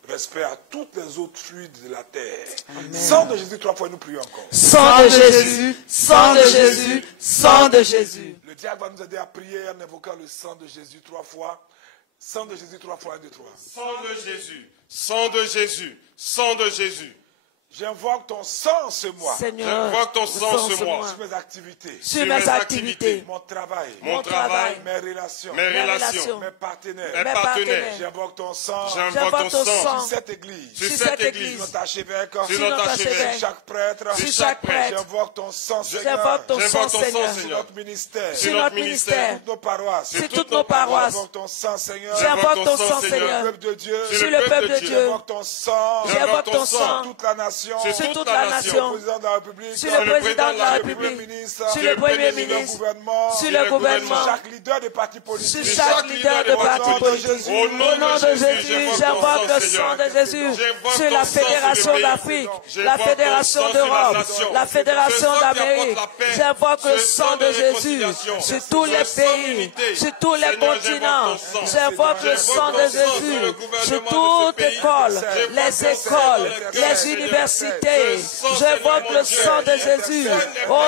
respect à toutes les autres fluides de la terre. Amen. Sang de Jésus, 3 fois, nous prions encore. Sang de Jésus, sang de Jésus, sang de Jésus. Le diable va nous aider à prier en invoquant le sang de Jésus 3 fois. Sang de Jésus 3 fois, 1, 2, 3. Sang de Jésus, sang de Jésus, sang de Jésus. J'invoque ton sang ce mois. Seigneur, j'invoque ton sang ce mois. Sur mes activités. Sur mes activités. Mon travail. Mon travail. Mes relations. Mes partenaires. J'invoque ton sang. J'invoque ton sang. Sur cette église. Sur cette église. Sur notre archevêque. Sur notre archevêque. Sur chaque prêtre. Sur chaque prêtre. J'invoque ton sang, Seigneur. J'invoque ton sang, Seigneur. Sur notre ministère. Sur notre ministère. Sur toutes nos paroisses. Sur toutes nos paroisses. J'invoque ton sang, Seigneur. J'invoque ton sang, Seigneur. Sur le peuple de Dieu. Sur le peuple de Dieu. J'invoque ton sang. J'invoque ton sang. Sur toute la nation. Sur toute la nation. Sur le président de la République. Sur le président de la République. Sur le premier ministre. Sur le gouvernement. Sur chaque leader de parti politique. Sur chaque leader de parti politique. Au nom de Jésus, j'invoque le sang de Jésus. Sur la Fédération d'Afrique, la Fédération d'Europe, la Fédération d'Amérique. J'invoque le sang de Jésus sur tous les pays, sur tous les continents. J'invoque le sang de Jésus sur toute école, les universités. J'invoque le sang de Jésus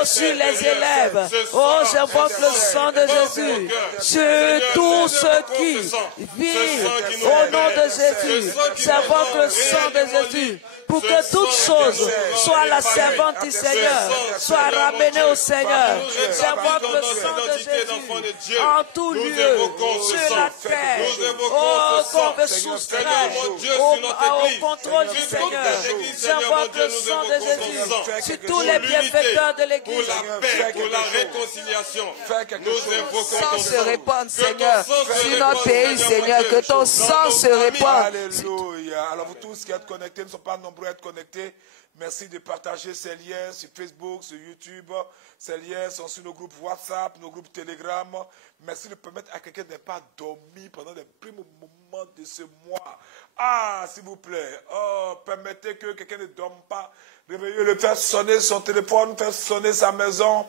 sur les élèves. Oh, j'invoque le sang de Jésus sur tous ceux qui vivent au nom de Jésus. J'invoque le sang de Jésus pour que toutes choses soient la servante du Seigneur, soient ramenées au Seigneur. J'invoque le sang de Jésus en tout lieu sur la terre. Oh, qu'on veut soustraire au contrôle du Seigneur. J'invoque le sang de Jésus sur tous les bienfaiteurs de l'Église. Pour la paix, pour la réconciliation, nous invoquons sang ton se sang. répande, Seigneur, sur notre pays, Seigneur, que ton sang se répande. Alléluia. Alors vous tous qui êtes connectés, ne sont pas nombreux à être connectés. Merci de partager ces liens sur Facebook, sur YouTube. Ces liens sont sur nos groupes WhatsApp, nos groupes Telegram. Merci de permettre à quelqu'un de ne pas dormir pendant les premiers moments de ce mois. Ah, s'il vous plaît, permettez que quelqu'un ne dorme pas. Réveillez-le, faire sonner son téléphone, faire sonner sa maison,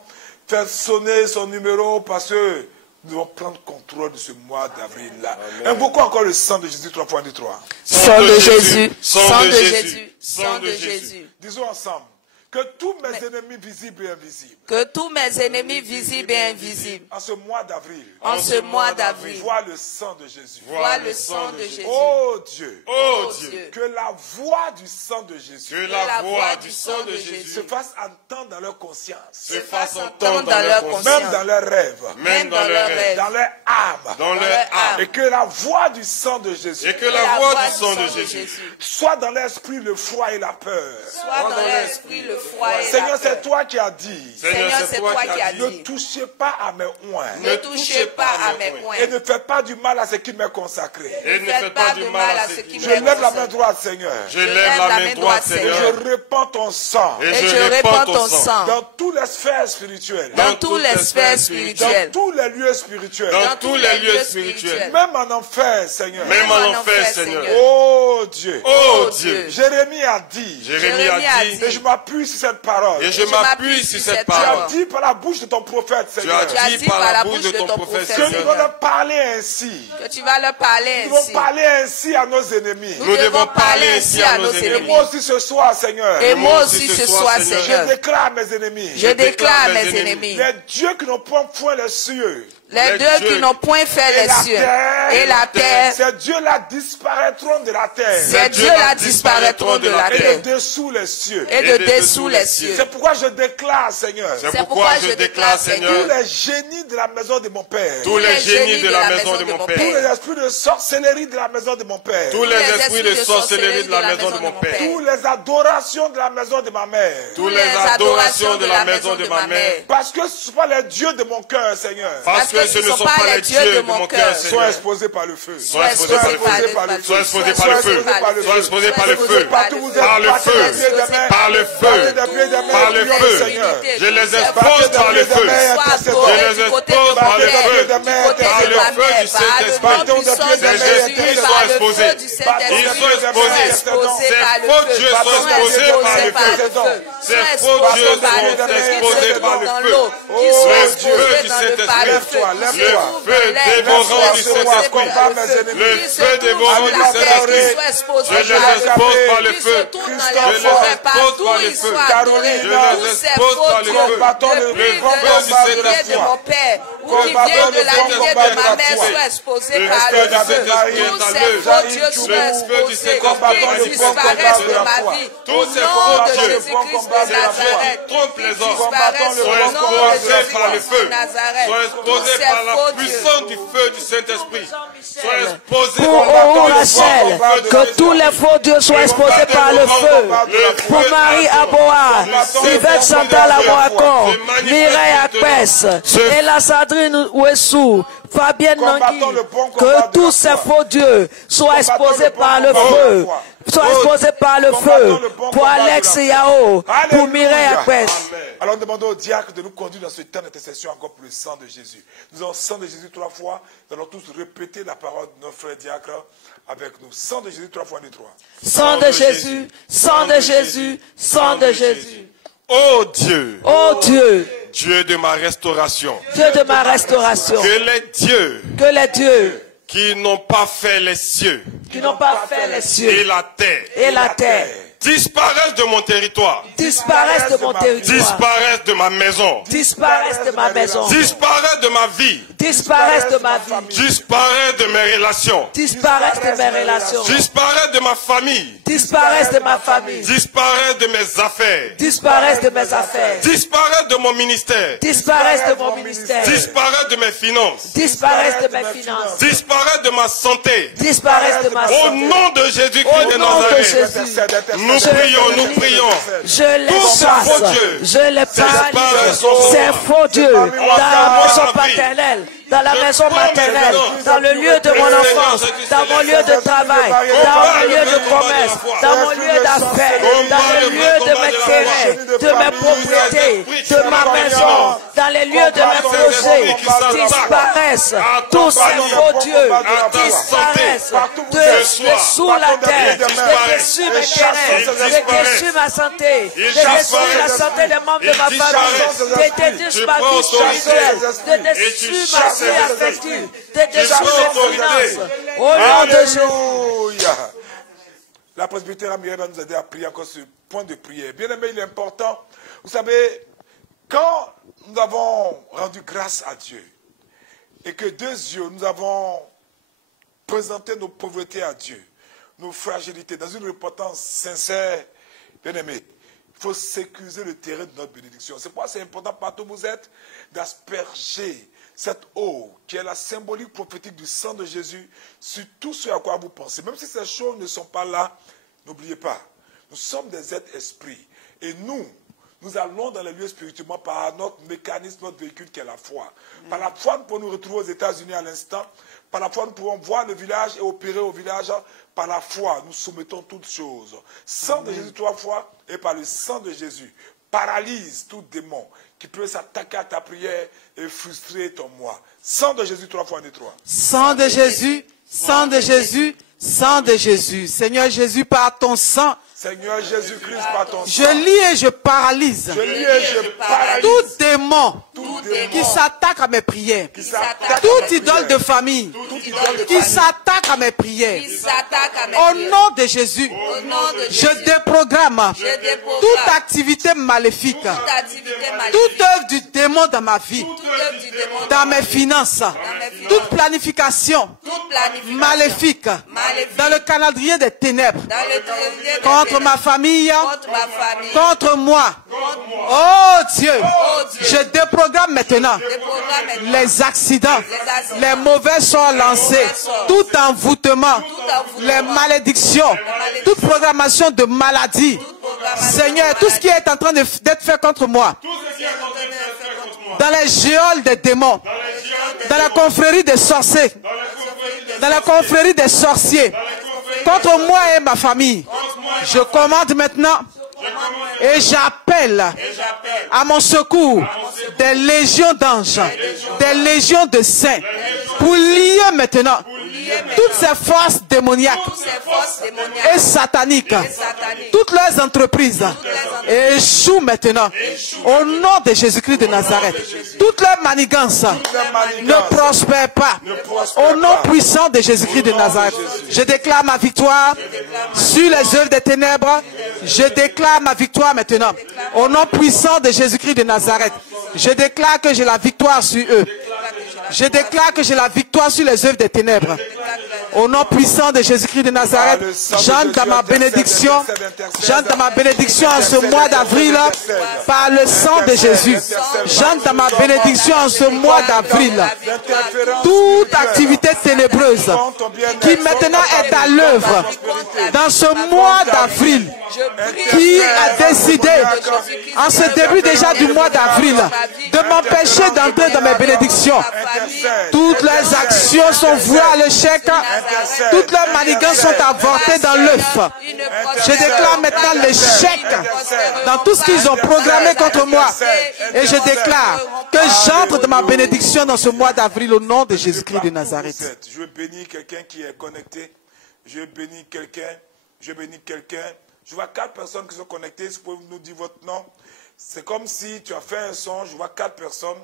faire sonner son numéro parce que nous devons prendre contrôle de ce mois d'avril-là. Invoquons encore le sang de Jésus 3 fois 3. Sang de Jésus, sang de Jésus, sang de Jésus. Disons ensemble que tous mes ennemis visibles et invisibles. Que tous mes ennemis visibles et invisibles. En ce mois d'avril. En ce mois d'avril. Vois le sang de Jésus. Vois le sang de Jésus. Oh Dieu. Oh Dieu. Que la voix du sang de Jésus. Que la voix du sang de Jésus se fasse entendre dans leur conscience. se fasse entendre dans leur conscience. Même dans leurs rêves. Même dans leurs rêves. Dans leur âme. Dans leur âme. Et que la voix du sang de Jésus. Et que la voix du sang de Jésus. Soit dans l'esprit le froid et la peur. Soit dans l'esprit le froid et la peur. Seigneur, c'est toi qui as dit. Seigneur, c'est toi qui as dit. Ne touchez pas à mes oins. Ne touchez pas à mes oins. Et ne faites pas du mal à ce qui m'est consacré. Et ne faites pas du mal à ce qui m'est consacré. Je lève la main droite, Seigneur. Je lève la main droite, Seigneur. Je répands ton sang. Et je répands ton sang. Dans toutes les sphères spirituelles. Dans toutes les sphères spirituelles. Dans tous les lieux spirituels. Dans tous les lieux spirituels. Même en enfer, Seigneur. Même en enfer, Seigneur. Oh Dieu. Oh Dieu. Jérémie a dit. Jérémie a dit. Et je m'appuie sur cette parole. Et je m'appuie sur cette parole. Tu as dit par la bouche de ton prophète, Seigneur. Tu as dit par la bouche de ton prophète, que nous allons leur parler ainsi. Que tu vas leur parler nous devons parler ainsi à nos ennemis. Nous devons parler ainsi à nos ennemis. Et moi aussi ce soir, Seigneur. Et moi aussi ce soir, Seigneur. Je déclare mes ennemis. Je déclare mes ennemis. Les dieux qui n'ont point les cieux. Les dieux qui n'ont point fait les cieux et la terre. Ces dieux-là disparaîtront de la terre. Ces dieux-là disparaîtront de la terre. Et de dessous les cieux. Et de dessous les cieux. C'est pourquoi je déclare, Seigneur. C'est pourquoi je déclare, Seigneur. Tous les génies de la maison de mon Père. Tous les génies de la maison de mon Père. Tous les esprits de sorcellerie de la maison de mon Père. Tous les esprits de sorcellerie de la maison de mon Père. Tous les adorations de la maison de ma mère. Tous les adorations de la maison de ma mère. Parce que ce ne sont pas les dieux de mon cœur, Seigneur. Parce que ce ne sont pas les dieux de mon cœur, Seigneur. Sois exposés par le feu. Sois exposés par le feu. Sois exposés par le feu. Sois exposés par le feu. Par le feu. Par le feu. Par le feu. Je les expose par le feu. Je les expose par le feu. Par le feu du Saint-Esprit. Ces esprits soient exposés. Ils sont exposés. Ces faux dieux sont exposés par le feu. Ces faux dieux sont exposés par le feu. Le feu du Saint-Esprit. Le feu dévorant du Saint-Esprit. Le feu dévorant du Saint-Esprit. Je les expose par le feu. Je les expose par le feu. Je les expose par le feu. Le feu du Saint-Esprit. Ou qui vient de la lignée de ma mère soit exposé par le feu. Tous ces faux dieux soient exposés. Qu'ils disparaissent de ma vie. Tous ces faux dieux trompent les hommes. Soient exposés par le feu. Soient exposés par la puissance du feu du Saint-Esprit. Soient exposés pour Rachel, que tous les faux dieux soient exposés par le feu. Pour Marie Aboa, Yvette Chantal Amoakon, Mireille Akpes, et la Sandrine Ouessou, Fabienne Nangui, que tous ces faux dieux soient exposés par le feu. Soient exposés par le feu. Pour Alex Yao, pour Mireille Akpes. Alors demandons au diacre de nous conduire dans ce temps d'intercession encore pour le sang de Jésus. Nous avons sang de Jésus 3 fois. Nous allons tous répéter la parole de nos frères diacres avec nous. Sang de Jésus 3 fois, 1, 2, 3. Sang de Jésus, sang de Jésus, sang de Jésus. Oh Dieu, oh Dieu, Dieu de ma restauration, Dieu de ma restauration, que les dieux qui n'ont pas fait les cieux, qui n'ont pas fait les cieux et la terre, disparaissent de mon territoire, disparaissent de mon territoire, disparaissent de ma maison, disparaissent de ma maison, disparaissent de ma vie, disparaissent de ma vie, disparaissent de mes relations, disparaissent de mes relations, disparaissent de ma famille, disparaissent de ma famille, disparaissent de mes affaires, disparaissent de mes affaires, disparaissent de mon ministère, disparaissent de mon ministère, disparaissent de mes finances, disparaissent de mes finances, disparaissent de ma santé, disparaissent de ma santé. Au nom de Jésus-Christ de Nazareth, nous prions. Je les passe, je les passe, ces faux dieux dans la maison paternelle, dans la maison maternelle, dans le lieu de mon enfance, dans mon lieu de travail, dans mon lieu de commerce, dans mon lieu d'affaires, dans le lieu de mes terrains, de mes propriétés, de ma maison, dans les lieux de mes projets, disparaissent. Tous ces faux dieux disparaissent de sous la terre, de dessus mes terrains, de dessus ma santé, de dessus la santé des membres de ma famille, de dessus ma vie sexuelle, de dessus ma vie affective, de dessus mes finances. Au nom de Jésus. La presbytère va nous aider à prier encore ce point de prière. Bien aimé, il est important. Vous savez, quand nous avons rendu grâce à Dieu et que de Dieu, nous avons présenté nos pauvretés à Dieu, nos fragilités, dans une repentance sincère, bien aimé, il faut sécuriser le terrain de notre bénédiction. C'est pourquoi c'est important partout où vous êtes d'asperger cette eau qui est la symbolique prophétique du sang de Jésus sur tout ce à quoi vous pensez. Même si ces choses ne sont pas là, n'oubliez pas, nous sommes des êtres esprits et nous allons dans les lieux spirituellement par notre mécanisme, notre véhicule qui est la foi. Par la foi, nous pouvons nous retrouver aux États-Unis à l'instant. Par la foi, nous pouvons voir le village et opérer au village. Par la foi, nous soumettons toutes choses. Sang de Jésus 3 fois et par le sang de Jésus, paralyse tout démon qui peut s'attaquer à ta prière et frustrer ton moi. Sang de Jésus 3 fois, 1, 2, 3. Sang de Jésus, sang de Jésus, Sang de Jésus. Seigneur Jésus, par ton sang, Seigneur Jésus-Christ, par ton sang, je lis et je paralyse tout démon qui s'attaque à mes prières, toute idole de famille qui s'attaque à mes prières. Au nom de Jésus, je déprogramme toute activité maléfique, toute œuvre du démon dans ma vie, dans mes finances, toute planification maléfique dans le calendrier des ténèbres, contre ma famille, contre moi. Oh Dieu, je déprogramme maintenant les accidents, les mauvais sorts lancés, tout envoûtement, les malédictions, toute programmation de maladie. Seigneur, tout ce qui est en train d'être fait contre moi, dans les géoles des démons, dans la confrérie des sorciers, dans la confrérie des sorciers, contre moi et ma famille, je commande maintenant et j'appelle à mon secours des légions d'anges, des légions de saints, pour lier maintenant toutes ces forces démoniaques et sataniques, toutes leurs entreprises, et échouent maintenant au nom de Jésus-Christ de Nazareth. Toutes leurs manigances ne prospèrent pas au nom puissant de Jésus-Christ de Nazareth. Je déclare ma victoire sur les œuvres des ténèbres. Je déclare ma victoire maintenant au nom puissant de Jésus-Christ de Nazareth. Je déclare que j'ai la victoire sur eux. Je déclare que j'ai la victoire sur les œuvres des ténèbres. Au nom puissant de Jésus-Christ de Nazareth, j'entre dans ma bénédiction. J'entre dans ma bénédiction en ce mois d'avril par le sang de Jésus. J'entre dans ma bénédiction en ce mois d'avril. Toute activité ténébreuse qui maintenant est à l'œuvre dans ce mois d'avril, qui a décidé en ce début déjà du mois d'avril de m'empêcher d'entrer dans mes bénédictions. Toutes les actions sont vouées à l'échec. Toutes leurs manigances sont avortées dans l'œuf. Je déclare maintenant l'échec dans tout ce qu'ils ont programmé contre moi. Et je déclare que j'entre dans ma bénédiction dans ce mois d'avril au nom de Jésus-Christ de Nazareth. Je bénis quelqu'un qui est connecté. Je bénis quelqu'un. Je bénis quelqu'un. Je vois 4 personnes qui sont connectées. Si vous pouvez nous dire votre nom. C'est comme si tu as fait un son. Je vois 4 personnes.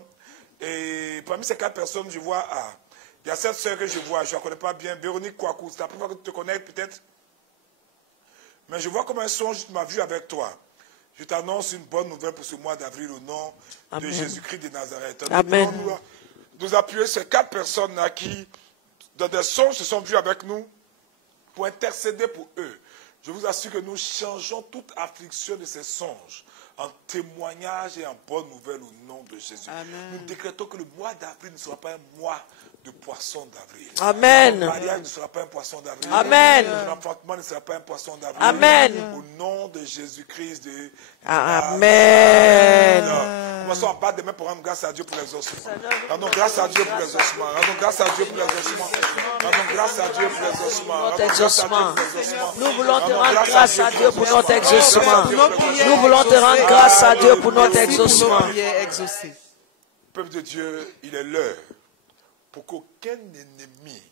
Et parmi ces 4 personnes, je vois... il y a cette soeur que je vois, je ne la connais pas bien, Véronique Kouakou. C'est la première fois que tu te connais peut-être. Mais je vois comme un songe m'a vu avec toi. Je t'annonce une bonne nouvelle pour ce mois d'avril au nom de Jésus-Christ de Nazareth. Amen. Nous appuyer ces 4 personnes-là qui, dans des songes, se sont vus avec nous pour intercéder pour eux. Je vous assure que nous changeons toute affliction de ces songes en témoignage et en bonne nouvelle au nom de Jésus. Amen. Nous décrétons que le mois d'avril ne sera pas un mois de poisson d'avril. Amen. Le mariage ne sera pas un poisson d'avril. Amen. L'enfantement ne sera pas un poisson d'avril. Amen. Au nom de Jésus-Christ de Amen. Commençons à battre des mains pour rendre grâce à Dieu pour l'exaucement. Rendons grâce à Dieu pour l'exaucement. Rendons grâce à Dieu pour l'exaucement. Rendons grâce à Dieu pour l'exaucement. Notre exaucement. Nous voulons te rendre grâce à Dieu pour notre exaucement. Nous voulons te rendre grâce à Dieu pour notre exaucement. Peuple de Dieu, il est l'heure pour qu'aucun ennemi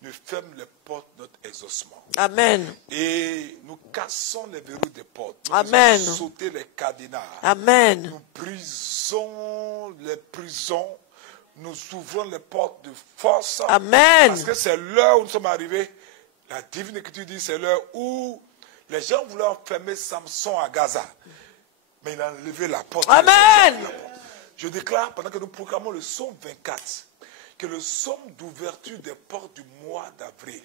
ne ferme les portes de notre exaucement. Amen. Et nous cassons les verrous des portes. Nous Amen. sauter les cadenas. Amen. Nous brisons les prisons. Nous ouvrons les portes de force. Amen. Parce que c'est l'heure où nous sommes arrivés. La divine écriture dit c'est l'heure où les gens voulaient enfermer Samson à Gaza. Mais il a enlevé la porte. Amen. Je déclare pendant que nous proclamons le psaume 24 que le psaume d'ouverture des portes du mois d'avril,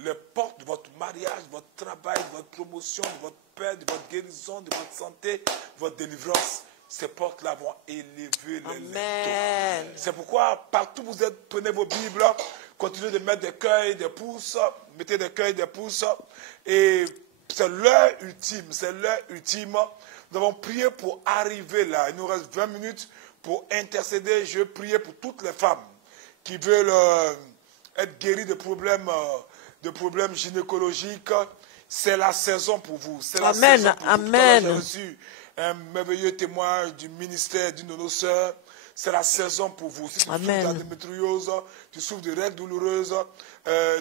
les portes de votre mariage, de votre travail, de votre promotion, de votre paix, de votre guérison, de votre santé, de votre délivrance, ces portes-là vont élever les lettres. C'est pourquoi partout où vous êtes, prenez vos Bibles, continuez de mettre des cœurs et des pouces, mettez des cœurs et des pouces, et c'est l'heure ultime, c'est l'heure ultime. Nous avons prié pour arriver là. Il nous reste 20 minutes pour intercéder. Je vais prier pour toutes les femmes qui veulent être guéries de problèmes gynécologiques. C'est la saison pour vous. C'est la saison pour vous. J'ai reçu un merveilleux témoignage du ministère d'une de nos sœurs. c'est la saison pour vous. Si tu souffres d'endométriose, tu souffres de règles douloureuses,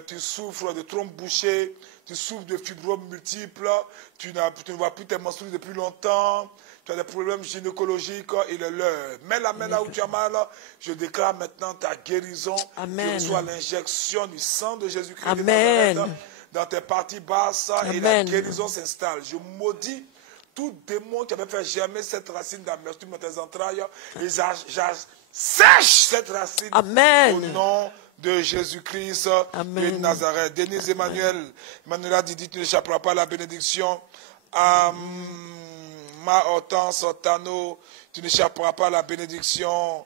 tu souffres de trompes bouchées, tu souffres de fibromes multiples, tu ne vois plus tes menstrues depuis longtemps, tu as des problèmes gynécologiques, il est l'heure. Mets la main là où tu as mal, je déclare maintenant ta guérison. Tu reçois l'injection du sang de Jésus-Christ de Nazareth dans tes parties basses et la guérison s'installe. Je maudis tout démon qui avait fait germer cette racine d'amertume dans tes entrailles, et sèche cette racine au nom de Jésus-Christ de Nazareth. Denise Emmanuel a dit, tu n'échapperas pas à la bénédiction. Ma Hortense Tano, tu n'échapperas pas à la bénédiction.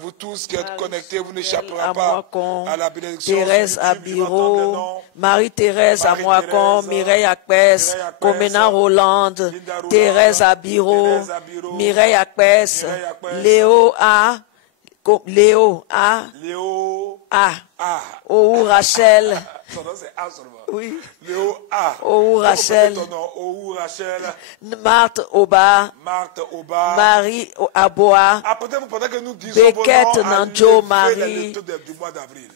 Vous tous qui êtes connectés, vous n'échapperez pas à la bénédiction. Thérèse Abiro, Marie-Thérèse Amouakon, Mireille Akpes, Komena Roland, Thérèse Abiro, Mireille Akpes, Léo A, Ou Rachel. Son nom c'est A seulement. Oui. Léo A. Ou Rachel. Ou Rachel. Marthe Oba. Marie Aboa. Après, pendant que nous disons Beckett Nanjo Marie. Du mois d'avril.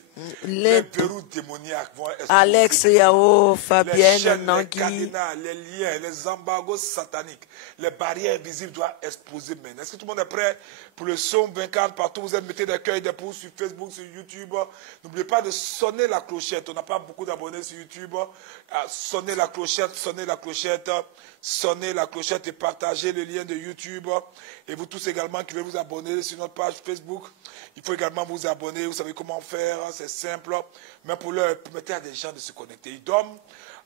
Les verrous démoniaques vont exploser. Alex Yao, Fabienne Nangui. Les cadenas, les liens, les embargos sataniques, les barrières invisibles doivent exploser maintenant. Est-ce que tout le monde est prêt pour le psaume 24? Partout vous êtes, mettez des cœurs et des pouces sur Facebook, sur YouTube. N'oubliez pas de sonner la clochette. On n'a pas beaucoup d'abonnés sur YouTube. Sonnez la clochette, sonnez la clochette, sonnez la clochette et partagez le lien de YouTube. Et vous tous également qui voulez vous abonner sur notre page Facebook, il faut également vous abonner. Vous savez comment faire, c'est simple. Mais pour leur permettez à des gens de se connecter. Ils dorment,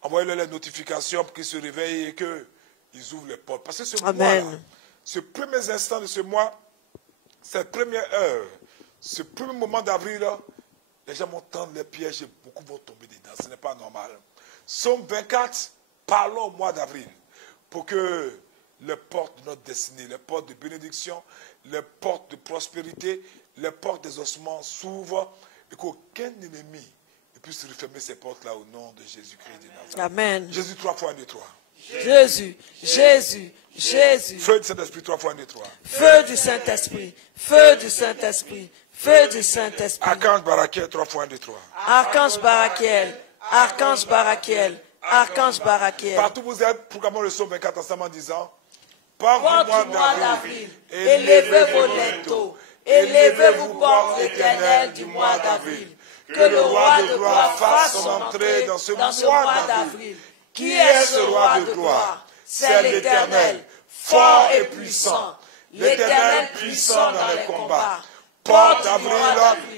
envoyez-leur les notifications pour qu'ils se réveillent et qu'ils ouvrent les portes. Parce que ce mois-là, ce premier instant de ce mois, cette première heure, ce premier moment d'avril, les gens vont tendre les pièges et beaucoup vont tomber dedans. Ce n'est pas normal. Psaume 24, parlons au mois d'avril pour que les portes de notre destinée, les portes de bénédiction, les portes de prospérité, les portes des ossements s'ouvrent et qu'aucun ennemi ne puisse refermer ces portes-là au nom de Jésus-Christ de Nazareth. Amen. Jésus 3 fois 1, 2, 3. Jésus, Jésus, Jésus. Feu du Saint-Esprit 3 fois 1, 2, 3. Feu du Saint-Esprit, feu du Saint-Esprit, feu du Saint-Esprit. Archange Barakiel 3 fois 1, 2, 3. Archange Barakiel, Archange Barakiel, Archange Barakiel. Partout où vous êtes, proclamons le psaume 24 ensemble en disant, par du mois d'avril, élevez vos linteaux, élevez-vous portes éternelles du mois d'avril. Que le roi de gloire fasse son entrée dans ce mois d'avril. Qui est ce roi de gloire? C'est l'Éternel, fort et puissant. L'Éternel puissant dans les combats. Porte d'avril,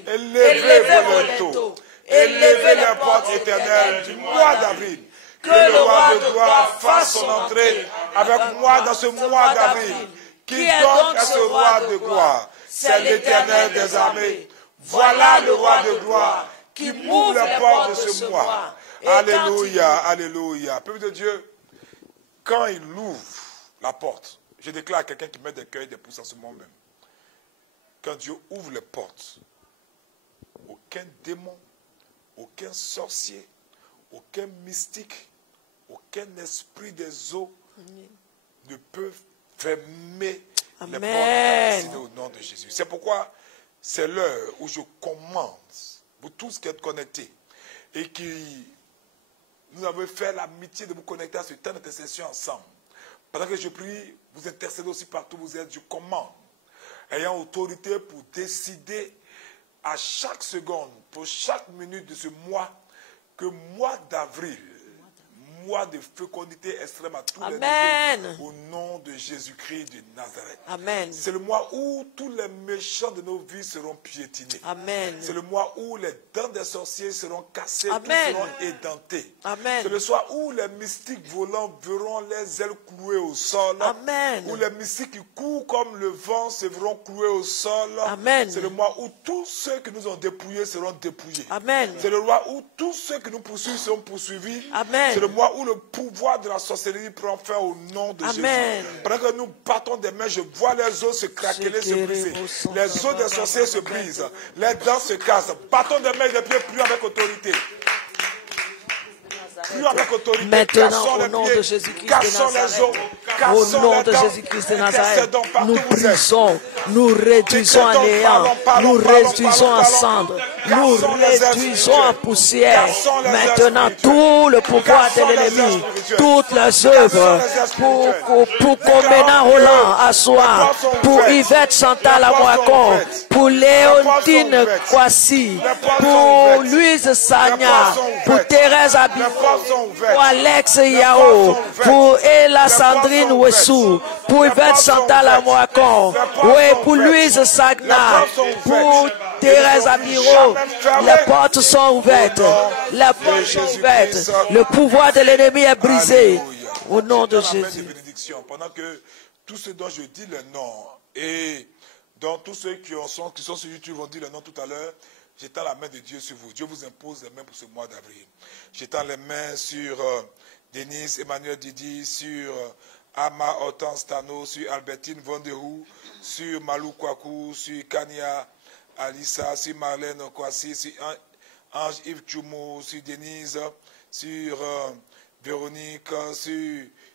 élevez vos linteaux, élevez les portes éternelles du mois d'avril. Que le roi de gloire fasse son entrée avec moi dans ce mois d'avril. Qui donc est ce roi de gloire? C'est l'Éternel des armées. Voilà le roi de gloire qui ouvre les portes de ce mois. Alléluia, alléluia. Peuple de Dieu, quand il ouvre la porte, je déclare à quelqu'un qui met des cœurs et des pouces en ce moment même. Quand Dieu ouvre les portes, aucun démon, aucun sorcier, aucun mystique, aucun esprit des eaux ne peut fermer les portes au nom de Jésus. C'est pourquoi c'est l'heure où je commande, vous tous qui êtes connectés et qui nous avons fait l'amitié de vous connecter à ce temps d'intercession ensemble. Pendant que je prie, vous intercédez aussi partout où vous êtes, je commande, ayant autorité pour décider à chaque seconde, pour chaque minute de ce mois, que mois d'avril, mois de fécondité extrême à tous les niveaux, au nom de Jésus-Christ de Nazareth. Amen. C'est le mois où tous les méchants de nos vies seront piétinés. Amen. C'est le mois où les dents des sorciers seront cassées, Amen. seront édentés. Amen. C'est le soir où les mystiques volants verront les ailes clouées au sol. Amen. Où les mystiques qui courent comme le vent se verront cloués au sol. Amen. C'est le mois où tous ceux qui nous ont dépouillés seront dépouillés. Amen. C'est le mois où tous ceux qui nous poursuivent seront poursuivis. Amen. C'est le mois où le pouvoir de la sorcellerie prend fin au nom de Amen. Jésus. Pendant que nous battons des mains, je vois les os se craqueler, se briser. Les os des sorciers se brisent. Les dents se cassent. Battons des mains et des pieds plus avec autorité. Maintenant, au nom de Jésus-Christ de Nazareth, au nom de Jésus-Christ de Nazareth, nous brisons, nous réduisons en néant, nous réduisons en cendres, nous réduisons en poussière. Maintenant, tout le pouvoir de l'ennemi, toutes les œuvres, pour Comena Roland à soi, pour Yvette Chantal à Moacon, pour Léontine Kwasi, pour Louise Sagna, pour Thérèse Abibou, pour Alex Yao, pour Ella Sandrine Wessou, pour Yvette Chantal à Moacon, oui, pour Louise Sagna, pour Thérèse Abiro, les portes sont ouvertes, les portes sont ouvertes, le pouvoir de l'ennemi est brisé, au nom de Jésus. Pendant que tous ceux dont je dis le nom, et dont tous ceux qui sont sur YouTube vont dire le nom tout à l'heure, j'étends la main de Dieu sur vous. Dieu vous impose les mains pour ce mois d'avril. J'étends les mains sur Denise, Emmanuel Didi, sur Ama Hortense Tano, sur Albertine Vonderou, sur Malou Kwaku, sur Kania Alissa, sur Marlène Kwasi, sur Ange Yves Choumo, sur Denise, sur Véronique,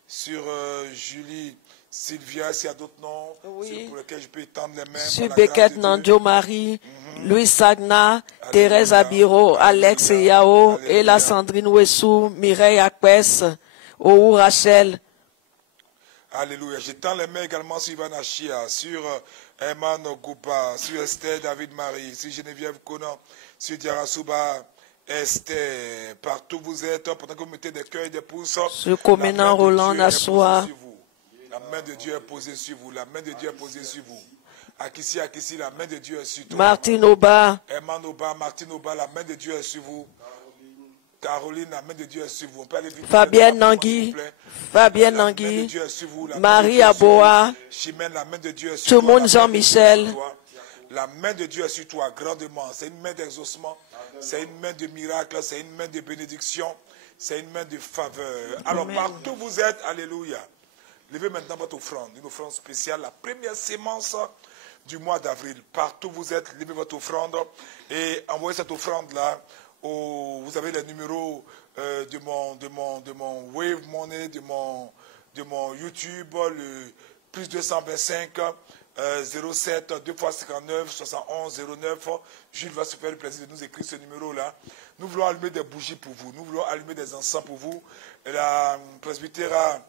sur Julie, Sylvia, s'il y a d'autres noms pour lesquels je peux étendre les mains. Sur Beckett Nandio Marie, Louis Sagna, Thérèse Abiro, Alex Yao, Ella Sandrine Wessou, Mireille Akpes, Ou Rachel. Alléluia. J'étends les mains également sur Ivan Achia, sur Herman Goupa, sur Esther David Marie, sur Geneviève Conan, sur Diarasuba Esther. Partout vous êtes, pendant que vous mettez des cœurs et des pouces. Sur Comena Roland Nassoua. La main de Dieu est posée sur vous. La main de Dieu est posée sur vous. Akissi, la main de Dieu est sur toi. Martine Oba. Herman Oba, Martine Oba, la main de Dieu est sur vous. Caroline, la main de Dieu est sur vous. Fabienne Nangui. Fabienne Nangui. Marie Aboa. Chimène, la main de Dieu est sur toi. Tout le monde Jean-Michel. La main de Dieu est sur toi grandement. C'est une main d'exaucement. C'est une main de miracle. C'est une main de bénédiction. C'est une main de faveur. Alors partout vous êtes, alléluia. Levez maintenant votre offrande, une offrande spéciale, la première sémence du mois d'avril. Partout où vous êtes, levez votre offrande et envoyez cette offrande-là. Vous avez les numéros de mon Wave Money, de mon YouTube, le plus 225 07 2 x 59 71 09. Jules va se faire le plaisir de nous écrire ce numéro-là. Nous voulons allumer des bougies pour vous. Nous voulons allumer des encens pour vous. Et la presbytère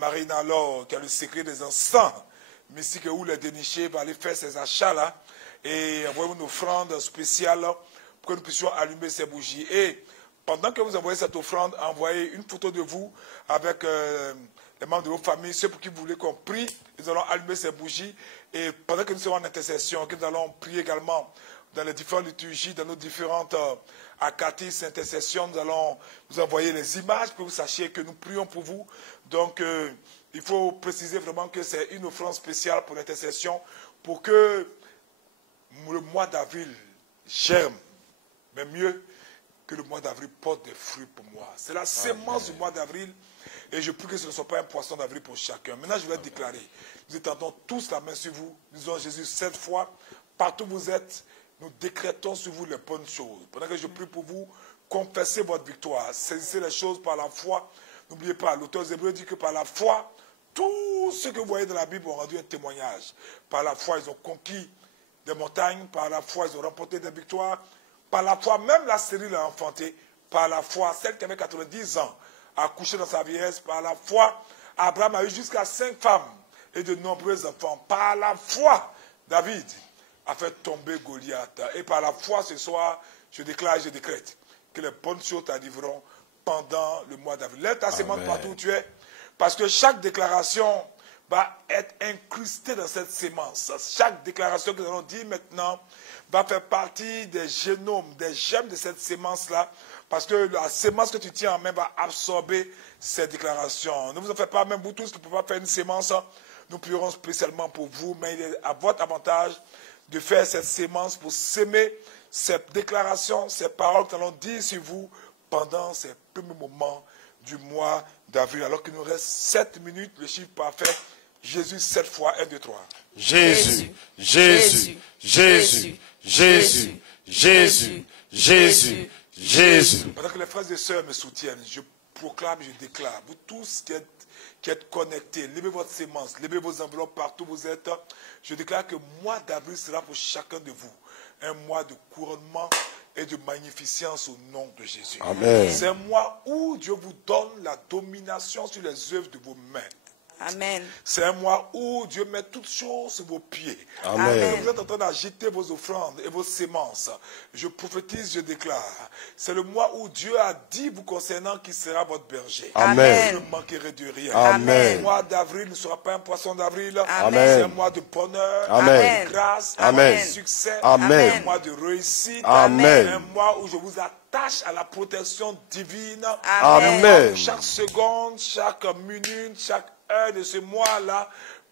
Marina Laure, qui a le secret des encens mystiques où les dénichés va aller faire ses achats-là. Et envoyez une offrande spéciale pour que nous puissions allumer ces bougies. Et pendant que vous envoyez cette offrande, envoyez une photo de vous avec les membres de vos familles, ceux pour qui vous voulez qu'on prie. Nous allons allumer ces bougies. Et pendant que nous serons en intercession, que nous allons prier également dans les différentes liturgies, dans nos différentes acatis, intercessions, nous allons vous envoyer les images pour que vous sachiez que nous prions pour vous. Donc, il faut préciser vraiment que c'est une offrande spéciale pour l'intercession, pour que le mois d'avril germe, mais mieux que le mois d'avril porte des fruits pour moi. C'est la sémence du mois d'avril, et je prie que ce ne soit pas un poisson d'avril pour chacun. Maintenant, je vais déclarer, nous étendons tous la main sur vous, nous disons Jésus 7 fois, partout où vous êtes, nous décrétons sur vous les bonnes choses. Pendant que je prie pour vous, confessez votre victoire, saisissez les choses par la foi. N'oubliez pas, l'auteur des Hébreux dit que par la foi, tous ceux que vous voyez dans la Bible ont rendu un témoignage. Par la foi, ils ont conquis des montagnes, par la foi, ils ont remporté des victoires. Par la foi, même la stérile a enfanté. Par la foi, celle qui avait 90 ans a couché dans sa vieillesse. Par la foi, Abraham a eu jusqu'à 5 femmes et de nombreux enfants. Par la foi, David a fait tomber Goliath. Et par la foi, ce soir, je déclare et je décrète que les bonnes choses t'arriveront pendant le mois d'avril. Lève ta sémence partout où tu es, parce que chaque déclaration va être incrustée dans cette sémence. Chaque déclaration que nous allons dire maintenant va faire partie des génomes, des gemmes de cette sémence-là, parce que la sémence que tu tiens en main va absorber ces déclarations. Ne vous en faites pas, même vous tous qui ne pouvez pas faire une sémence, nous prierons spécialement pour vous, mais il est à votre avantage de faire cette sémence pour s'aimer ces déclarations, ces paroles que nous allons dire sur vous pendant ces premiers moments du mois d'avril. Alors qu'il nous reste 7 minutes, le chiffre parfait, Jésus 7 fois, 1, 2, 3. Jésus, Jésus, Jésus, Jésus, Jésus, Jésus, Jésus. Pendant que les frères et sœurs me soutiennent, je proclame, je déclare, vous tous qui êtes connectés, levez votre sémence, levez vos enveloppes partout où vous êtes. Je déclare que le mois d'avril sera pour chacun de vous un mois de couronnement et de magnificence au nom de Jésus. Amen. C'est un mois où Dieu vous donne la domination sur les œuvres de vos mains. Amen. C'est un mois où Dieu met toutes choses sur vos pieds. Amen. Vous êtes en train d'agiter vos offrandes et vos sémences. Je prophétise, je déclare. C'est le mois où Dieu a dit vous concernant qui sera votre berger. Amen. Vous ne manquerez de rien. Amen. Le mois d'avril ne sera pas un poisson d'avril. Amen. C'est un mois de bonheur, Amen. de grâce, Amen. de succès, Amen. un mois de réussite. Amen. Un mois où je vous attache à la protection divine. Amen. Un mois où chaque seconde, chaque minute, chaque heure de ce mois-là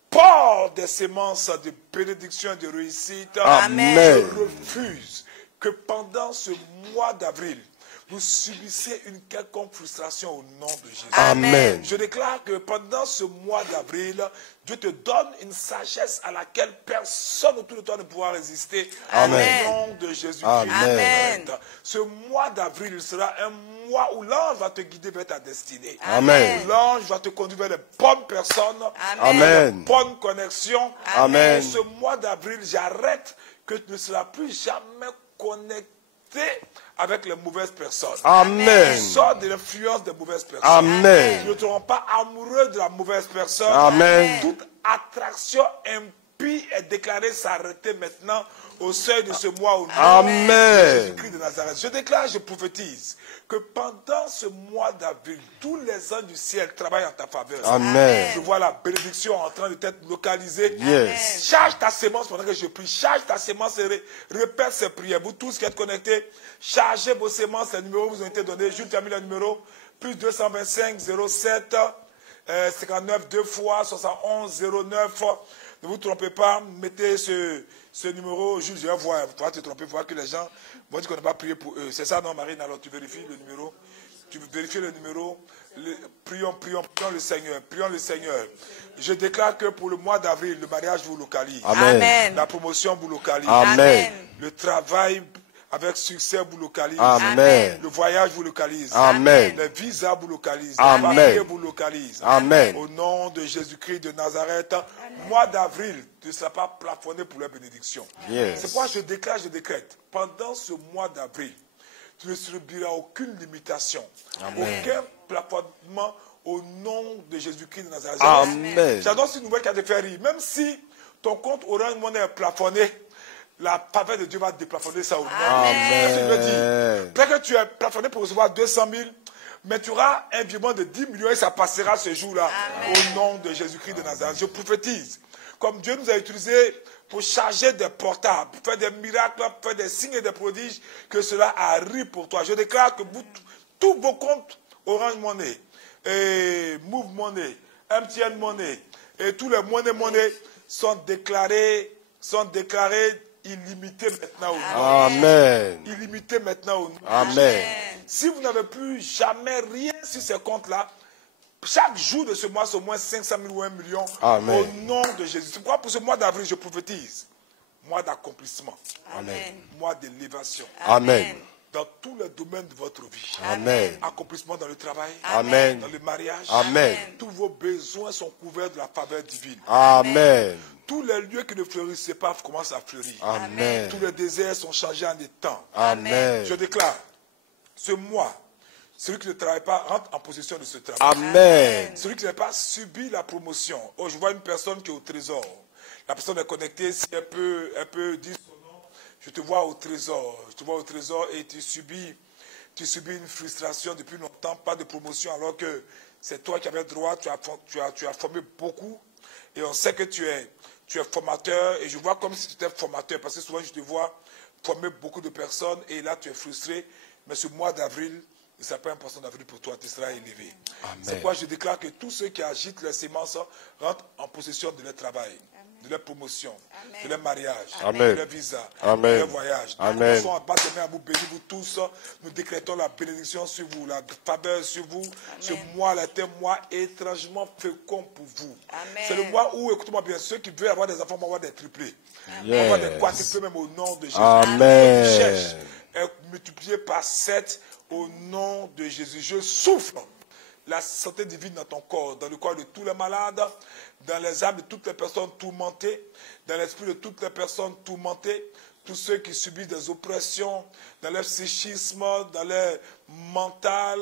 porte des sémences de bénédiction et de réussite. Amen. Je refuse que pendant ce mois d'avril, vous subissez une quelconque frustration au nom de Jésus. Amen. Je déclare que pendant ce mois d'avril, Dieu te donne une sagesse à laquelle personne autour de toi ne pourra résister. Amen. Au nom de Jésus-Christ. Amen. Ce mois d'avril sera un mois où l'ange va te guider vers ta destinée. Amen. L'ange va te conduire vers les bonnes personnes, Amen. les bonnes connexions. Amen. Et ce mois d'avril, j'arrête que tu ne seras plus jamais connecté avec les mauvaises personnes. Amen. Sors de l'influence des mauvaises personnes. Amen. Tu ne te rends pas amoureux de la mauvaise personne. Amen. Toute attraction impie est déclarée s'arrêter maintenant au seuil de ce mois au nom Amen. de Jésus-Christ de Nazareth. Je déclare, je prophétise que pendant ce mois d'avril, tous les anges du ciel travaillent en ta faveur. Amen. Je vois la bénédiction en train de t'être localisée. Yes. Charge ta sémence pendant que je prie. Charge ta sémence et répète ces prières. Vous tous qui êtes connectés, chargez vos sémences. Les numéros vous ont été donnés. Jules, tu as mis le numéro. Plus 225 07 59 2 fois 71 09. Ne vous trompez pas. Mettez ce numéro. Jules, je vais voir. Tu vas te tromper. Voir que les gens vont dire qu'on n'a pas prié pour eux. C'est ça, non, Marine? Alors tu vérifies le numéro. Tu vérifies le numéro. Prions le Seigneur. Prions le Seigneur. Je déclare que pour le mois d'avril, le mariage vous localise. Amen. La promotion vous localise. Amen. Le travail avec succès vous localise. Amen. Le voyage vous localise. Amen. Les visas vous localisent. Amen. Les papiers vous localisent. Amen. Au nom de Jésus-Christ de Nazareth, mois d'avril, tu ne seras pas plafonné pour la bénédiction. Yes. C'est pourquoi je déclare, je décrète. Pendant ce mois d'avril, tu ne subiras aucune limitation. Amen. Aucun plafonnement au nom de Jésus-Christ de Nazareth. Amen. J'annonce une nouvelle qui a te fait rire. Même si ton compte Orange Money est plafonné, la faveur de Dieu va déplafonner ça au nom. Amen. Je veux dire, peut-être que tu es plafonné pour recevoir 200 000, mais tu auras un virement de 10 millions et ça passera ce jour-là. Au nom de Jésus-Christ de Nazareth. Je prophétise. Comme Dieu nous a utilisés pour charger des portables, pour faire des miracles, pour faire des signes et des prodiges, que cela arrive pour toi. Je déclare que tous vos comptes Orange Money, et Move Money, MTN Money, et tous les Money sont déclarés illimités maintenant au nom. Amen. Illimités maintenant au nom. Amen. Si vous n'avez plus jamais rien sur ces comptes-là, chaque jour de ce mois, c'est au moins 500 000 ou 1 million. Amen. Au nom de Jésus. C'est pourquoi pour ce mois d'avril, je prophétise. Mois d'accomplissement. Amen. Mois d'élévation. Amen. Dans tous les domaines de votre vie. Amen. Accomplissement dans le travail. Amen. Dans le mariage. Amen. Tous vos besoins sont couverts de la faveur divine. Amen. Tous les lieux qui ne fleurissaient pas commencent à fleurir. Amen. Tous les déserts sont changés en étangs. Amen. Je déclare, ce mois, celui qui ne travaille pas rentre en possession de ce travail. Amen. Celui qui n'a pas subi la promotion. Oh, je vois une personne qui est au trésor. La personne est connectée, si elle peut dire son nom, je te vois au trésor. Je te vois au trésor et tu subis une frustration depuis longtemps, pas de promotion, alors que c'est toi qui avais droit, tu as formé beaucoup. Et on sait que tu es formateur, et je vois comme si tu étais formateur, parce que souvent je te vois former beaucoup de personnes, et là tu es frustré. Mais ce mois d'avril, ne sera pas un poisson d'avril pour toi, tu seras élevé. C'est pourquoi je déclare que tous ceux qui agitent les sémences rentrent en possession de leur travail, de leur promotion, de leur mariage, de leur visa, de leur voyage. Nous sommes en bas de main à vous bénir, vous tous. Nous décrétons la bénédiction sur vous, la faveur sur vous. Ce mois-là est un mois étrangement fécond pour vous. C'est le mois où, écoutez-moi bien, ceux qui veulent avoir des enfants vont avoir des triplés. Vont avoir des quadruplés même au nom de Jésus. Amen. Ceux qui cherchent multiplié par 7 au nom de Jésus. Je souffle la santé divine dans ton corps, dans le corps de tous les malades, dans les âmes de toutes les personnes tourmentées, dans l'esprit de toutes les personnes tourmentées, tous ceux qui subissent des oppressions, dans leur psychisme, dans leur mental.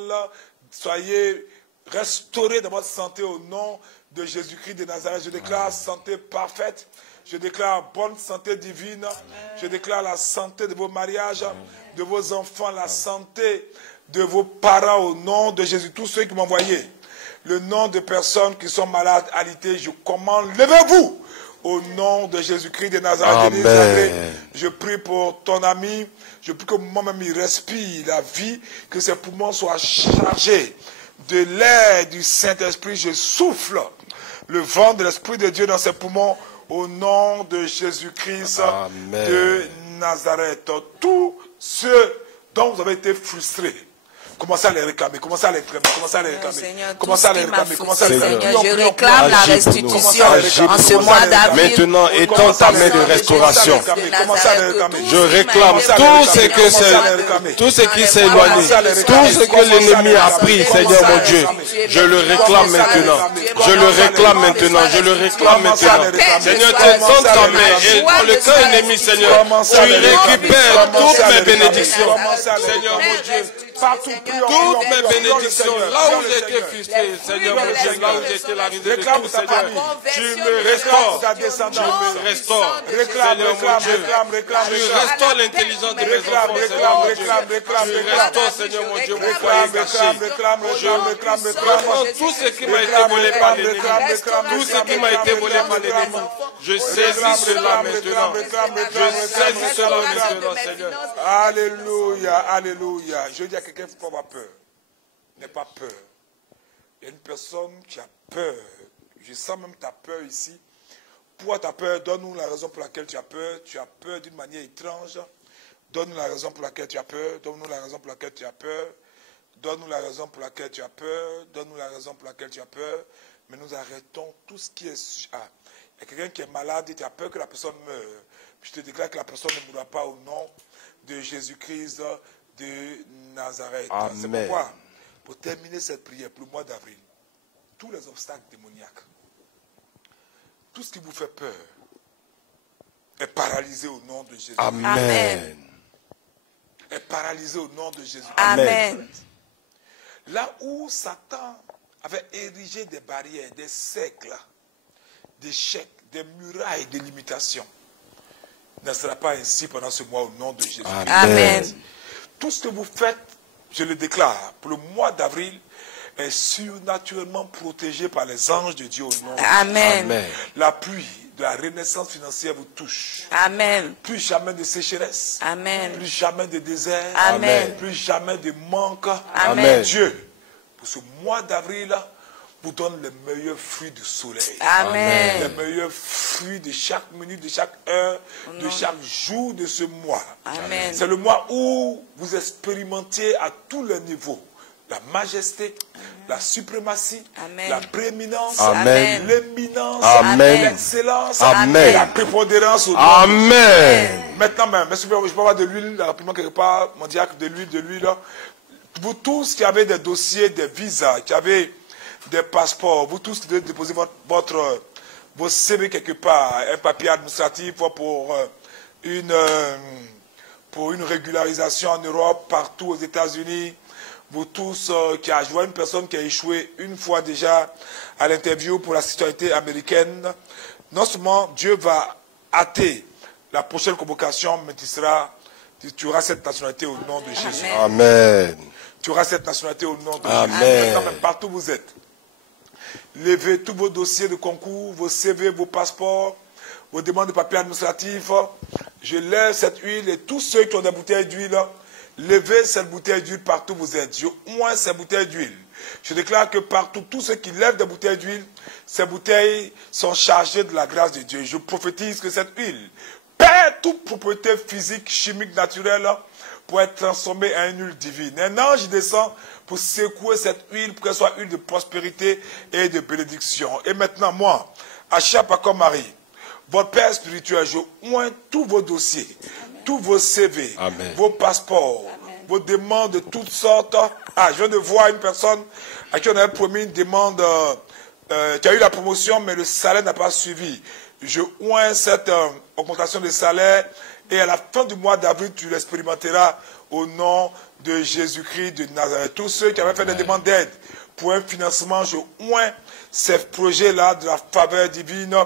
Soyez restaurés dans votre santé au nom de Jésus-Christ de Nazareth. Je déclare santé parfaite. Je déclare bonne santé divine. Je déclare la santé de vos mariages, de vos enfants, la santé de vos parents au nom de Jésus. Tous ceux qui m'ont envoyé le nom de personnes qui sont malades, alitées, je commande, levez-vous au nom de Jésus-Christ de Nazareth. Je prie pour ton ami. Je prie que moi-même il respire la vie, que ses poumons soient chargés de l'air du Saint-Esprit. Je souffle le vent de l'Esprit de Dieu dans ses poumons au nom de Jésus-Christ de Nazareth. Tous ceux dont vous avez été frustrés, commencez à les réclamer, commencez à les réclamer, commencez à les réclamer, commencez à les réclamer, commencez à les réclamer. Je réclame la restitution en ce mois d'avril. Maintenant, étends ta main de restauration. Je réclame tout ce qui s'est éloigné, tout ce que l'ennemi a pris, Seigneur mon Dieu. Je le réclame maintenant. Je le réclame maintenant. Je le réclame maintenant. Seigneur, tu étends ta main et dans le cœur ennemi, Seigneur, tu récupères toutes mes bénédictions. Seigneur mon Dieu. Partout, toutes mes bénédictions, là où j'ai été frustré, Seigneur mon Dieu, là où j'ai été la risée de tout, Seigneur, tu me restaures, tu me restaures, Seigneur mon Dieu, tu restaures l'intelligence de mes enfants, Seigneur mon Dieu, tu restaures, Seigneur mon Dieu, mon foyer gâché, je reprends tout ce qui m'a été volé par l'ennemi, tout ce qui m'a été volé par l'ennemi, je saisis cela maintenant, je saisis cela maintenant, Seigneur. Alléluia, alléluia. Je dis à quelqu'un, il ne faut pas avoir peur. N'aie pas peur. Il y a une personne qui a peur. Je sens même ta peur ici. Pourquoi tu as peur? Donne-nous la raison pour laquelle tu as peur. Tu as peur d'une manière étrange. Donne-nous la raison pour laquelle tu as peur. Donne-nous la raison pour laquelle tu as peur. Donne-nous la raison pour laquelle tu as peur. Donne-nous la raison pour laquelle tu as peur. Mais nous arrêtons tout ce qui est... Ah, il y a quelqu'un qui est malade et tu as peur que la personne meure. Je te déclare que la personne ne mourra pas au nom de Jésus-Christ de Nazareth. C'est pourquoi, pour terminer cette prière, pour le mois d'avril, tous les obstacles démoniaques, tout ce qui vous fait peur, est paralysé au nom de Jésus. Amen. Est paralysé au nom de Jésus. Amen. Là où Satan avait érigé des barrières, des cercles, des chèques, des murailles de limitation, ne sera pas ainsi pendant ce mois au nom de Jésus. Amen. Tout ce que vous faites, je le déclare, pour le mois d'avril, est surnaturellement protégé par les anges de Dieu au nom de Jésus. Amen. La pluie de la renaissance financière vous touche. Amen. Plus jamais de sécheresse. Amen. Plus jamais de désert. Amen. Plus jamais de manque. Amen. Dieu, pour ce mois d'avril, vous donne les meilleurs fruits du soleil. Amen. Les meilleurs fruits de chaque minute, de chaque heure, de chaque jour de ce mois. Amen. C'est le mois où vous expérimentez à tous les niveaux la majesté, la suprématie, la prééminence, l'éminence, l'excellence, la prépondérance au nom. Amen. Maintenant même, je peux avoir de l'huile rapidement quelque part, mon diacre, de l'huile. Vous tous qui avez des dossiers, des visas, qui avez des passeports, vous tous qui devez déposer vos CV quelque part, un papier administratif pour une régularisation en Europe, partout aux États-Unis, vous tous qui avez joué une personne qui a échoué une fois déjà à l'interview pour la citoyenneté américaine, non seulement Dieu va hâter la prochaine convocation, mais tu auras cette nationalité au nom de Jésus. Amen. Tu auras cette nationalité au nom de Amen. Jésus. Maintenant, même partout où vous êtes, levez tous vos dossiers de concours, vos CV, vos passeports, vos demandes de papiers administratifs. Je lève cette huile et tous ceux qui ont des bouteilles d'huile, levez cette bouteille d'huile partout où vous êtes. Je oins ces bouteilles d'huile. Je déclare que partout, tous ceux qui lèvent des bouteilles d'huile, ces bouteilles sont chargées de la grâce de Dieu. Je prophétise que cette huile perd toute propriété physique, chimique, naturelle pour être transformée en une huile divine. Un ange descend pour secouer cette huile, pour qu'elle soit huile de prospérité et de bénédiction. Et maintenant, moi, Achapa comme Marie, votre Père spirituel, je oins tous vos dossiers, tous vos CV, vos passeports, vos demandes de toutes sortes. Ah, je viens de voir une personne à qui on avait promis une demande qui a eu la promotion, mais le salaire n'a pas suivi. Je oins cette augmentation de salaire et à la fin du mois d'avril, tu l'expérimenteras au nom de Jésus-Christ de Nazareth. Tous ceux qui avaient fait des demandes d'aide pour un financement, je oins ces projets-là de la faveur divine.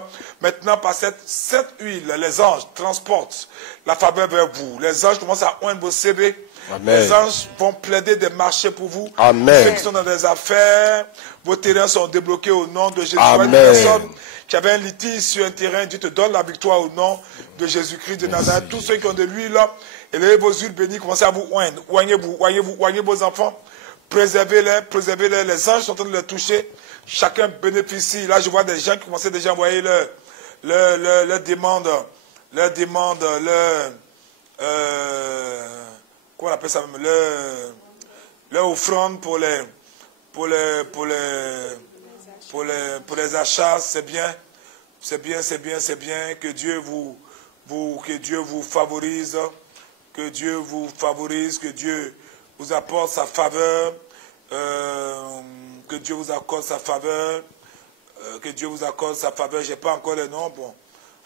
Maintenant, par cette huile, les anges transportent la faveur vers vous. Les anges commencent à oindre vos CV. Amen. Les anges vont plaider des marchés pour vous. Amen. Ceux qui sont dans des affaires, vos terrains sont débloqués au nom de Jésus. Une personne qui avait un litige sur un terrain, Dieu te donne la victoire au nom de Jésus-Christ de Nazareth. Tous ceux qui ont de l'huile, élevez vos huiles bénies, commencez à vous oindre. Oignez vos enfants. Préservez-les. Les anges sont en train de les toucher. Chacun bénéficie. Là, je vois des gens qui commençaient déjà à envoyer leur demande, comment on appelle ça même, leur offrande pour les achats. C'est bien. Que Dieu vous favorise. Que Dieu vous apporte sa faveur. Que Dieu vous accorde sa faveur. Je n'ai pas encore les noms. Bon,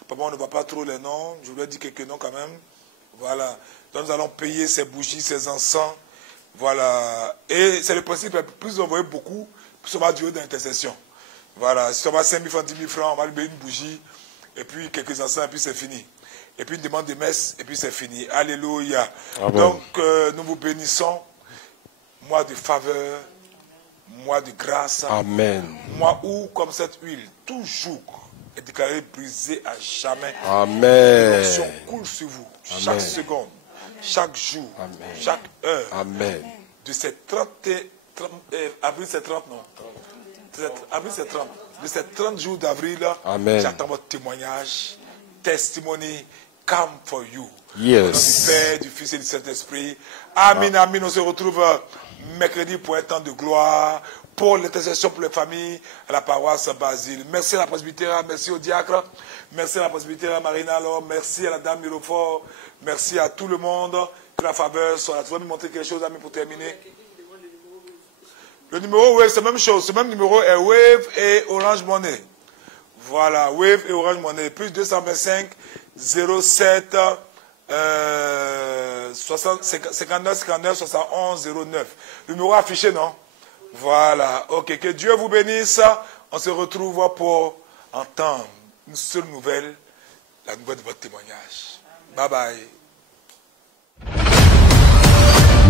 apparemment, on ne voit pas trop les noms. Je vous ai dit quelques noms quand même. Voilà. Donc, nous allons payer ces bougies, ces encens. Voilà. Et c'est le principe. Plus vous envoyez beaucoup, plus on va durer d'intercession. Voilà. Si on va 5 000 francs, 10 000 francs, on va lui payer une bougie. Et puis, quelques encens, et puis c'est fini. Et puis, une demande de messe, et puis c'est fini. Alléluia. Amen. Donc, nous vous bénissons. Mois de faveur, mois de grâce. Amen. Mois où, comme cette huile, toujours est déclarée brisée à jamais. Amen. L'onction coule sur vous. Amen. Chaque seconde, chaque jour, amen, chaque heure. Amen. De ces 30, avril c'est 30, non? Avril c'est 30. De ces 30 jours d'avril, j'attends votre témoignage, testimony, come for you. Yes. Au nom du Père, du Fils et du Saint-Esprit. Amen, amen. On se retrouve mercredi pour un temps de gloire, pour l'intercession pour les familles à la paroisse Basile. Merci à la presbytère, merci au diacre, merci à la presbytère Marina, alors merci à la dame Mirofort, merci à tout le monde. Que la faveur soit là. Tu vas me montrer quelque chose, ami, pour terminer. Le numéro Wave, c'est la même chose. Ce même numéro est Wave et Orange Money. Voilà, Wave et Orange Money. Plus 225 07 59 59 71 09. Le numéro affiché, non? Voilà. Ok, que Dieu vous bénisse. On se retrouve pour entendre une seule nouvelle, la nouvelle de votre témoignage. Bye bye.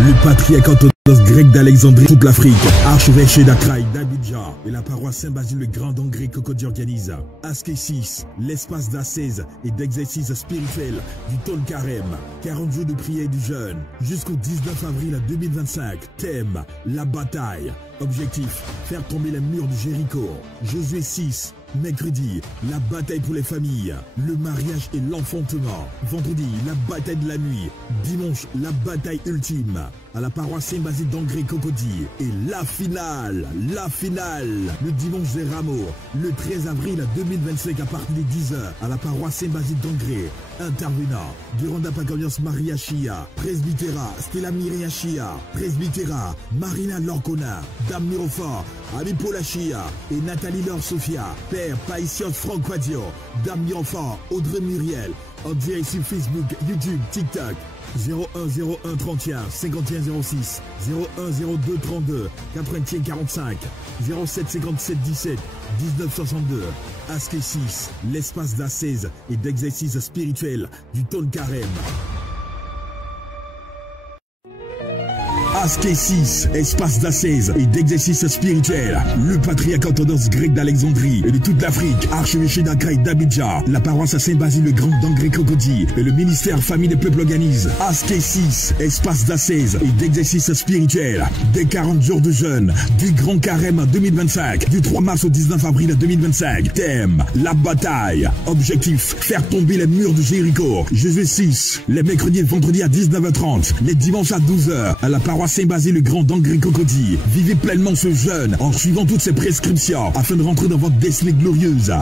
Le patriarcat orthodoxe grec d'Alexandrie, toute l'Afrique, archevêché d'Akraï, d'Abidjan et la paroisse Saint-Basile le Grand d'Angré Cocody organise Askesis, l'espace d'ascèse et d'exercice spirituel du Ton Carême. 40 jours de prière et du jeûne jusqu'au 19 avril 2025. Thème, la bataille. Objectif, faire tomber les murs de Jéricho. Josué 6. Mercredi, la bataille pour les familles, le mariage et l'enfantement. Vendredi, la bataille de la nuit. Dimanche, la bataille ultime à la paroisse Saint-Basile d'Angré Cocody. Et la finale, le dimanche des Rameaux, le 13 avril 2025 à partir des 10h à la paroisse Saint-Basile d'Angré. Intervenant, Duranda Pacamios Maria Chia, Presbytera, Stella Miria Chia, Presbytera, Marina Lorcona, Dame Mirofort, Abipola Chia et Nathalie Laure Sophia, Père Païsios Franck Quadio, Dame Mirofort, Audrey Muriel, en direct sur Facebook, YouTube, TikTok. 0101 31 51 06 0102 32 81 45 07 57 17 19 62. Askesis, l'espace d'ascèse et d'exercice spirituel du Ton Carême. Askesis, espace d'ascèse et d'exercice spirituel. Le patriarcat orthodoxe grec d'Alexandrie et de toute l'Afrique, archevêché d'Akraï, d'Abidjan, la paroisse Saint-Basile le Grand d'Angré Cocody et le ministère Famille des Peuples organise Askesis, espace d'ascèse et d'exercice spirituel. Des 40 jours de jeûne du Grand Carême 2025, du 3 mars au 19 avril 2025. Thème, la bataille. Objectif, faire tomber les murs de Jéricho. Josué 6, les mercredis et vendredis à 19h30, les dimanches à 12h à la paroisse Saint-Basile le Grand d'Angré Cocody. Vivez pleinement ce jeûne en suivant toutes ces prescriptions afin de rentrer dans votre destinée glorieuse.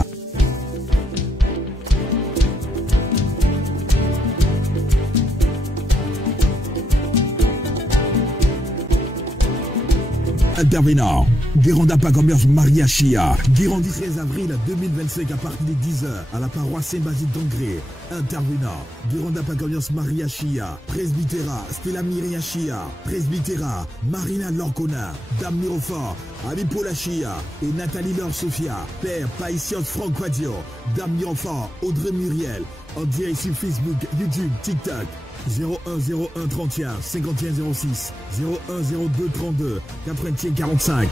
Intervenant, Guéranda Pagamias Maria Chia. Guérandi 13 avril 2025 à partir de 10h à la paroisse Saint-Basile d'Angré. Intervenant, Guéranda Pagamias Maria Chia. Presbytera, Stella Miria Chia. Presbytera, Marina Lorcona. Dame Mirofort, Abipola Chia. Et Nathalie Laure Sophia. Père Païsios Franck Quadio. Dame Mirofort, Audrey Muriel. En direct sur Facebook, YouTube, TikTok. 0101 31 51 06 0102 32 81 45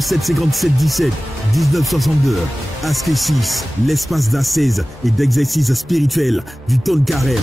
07 57 17 19 62 Ask 6, l'espace d'ascèse et d'exercice spirituel du Ton Carême.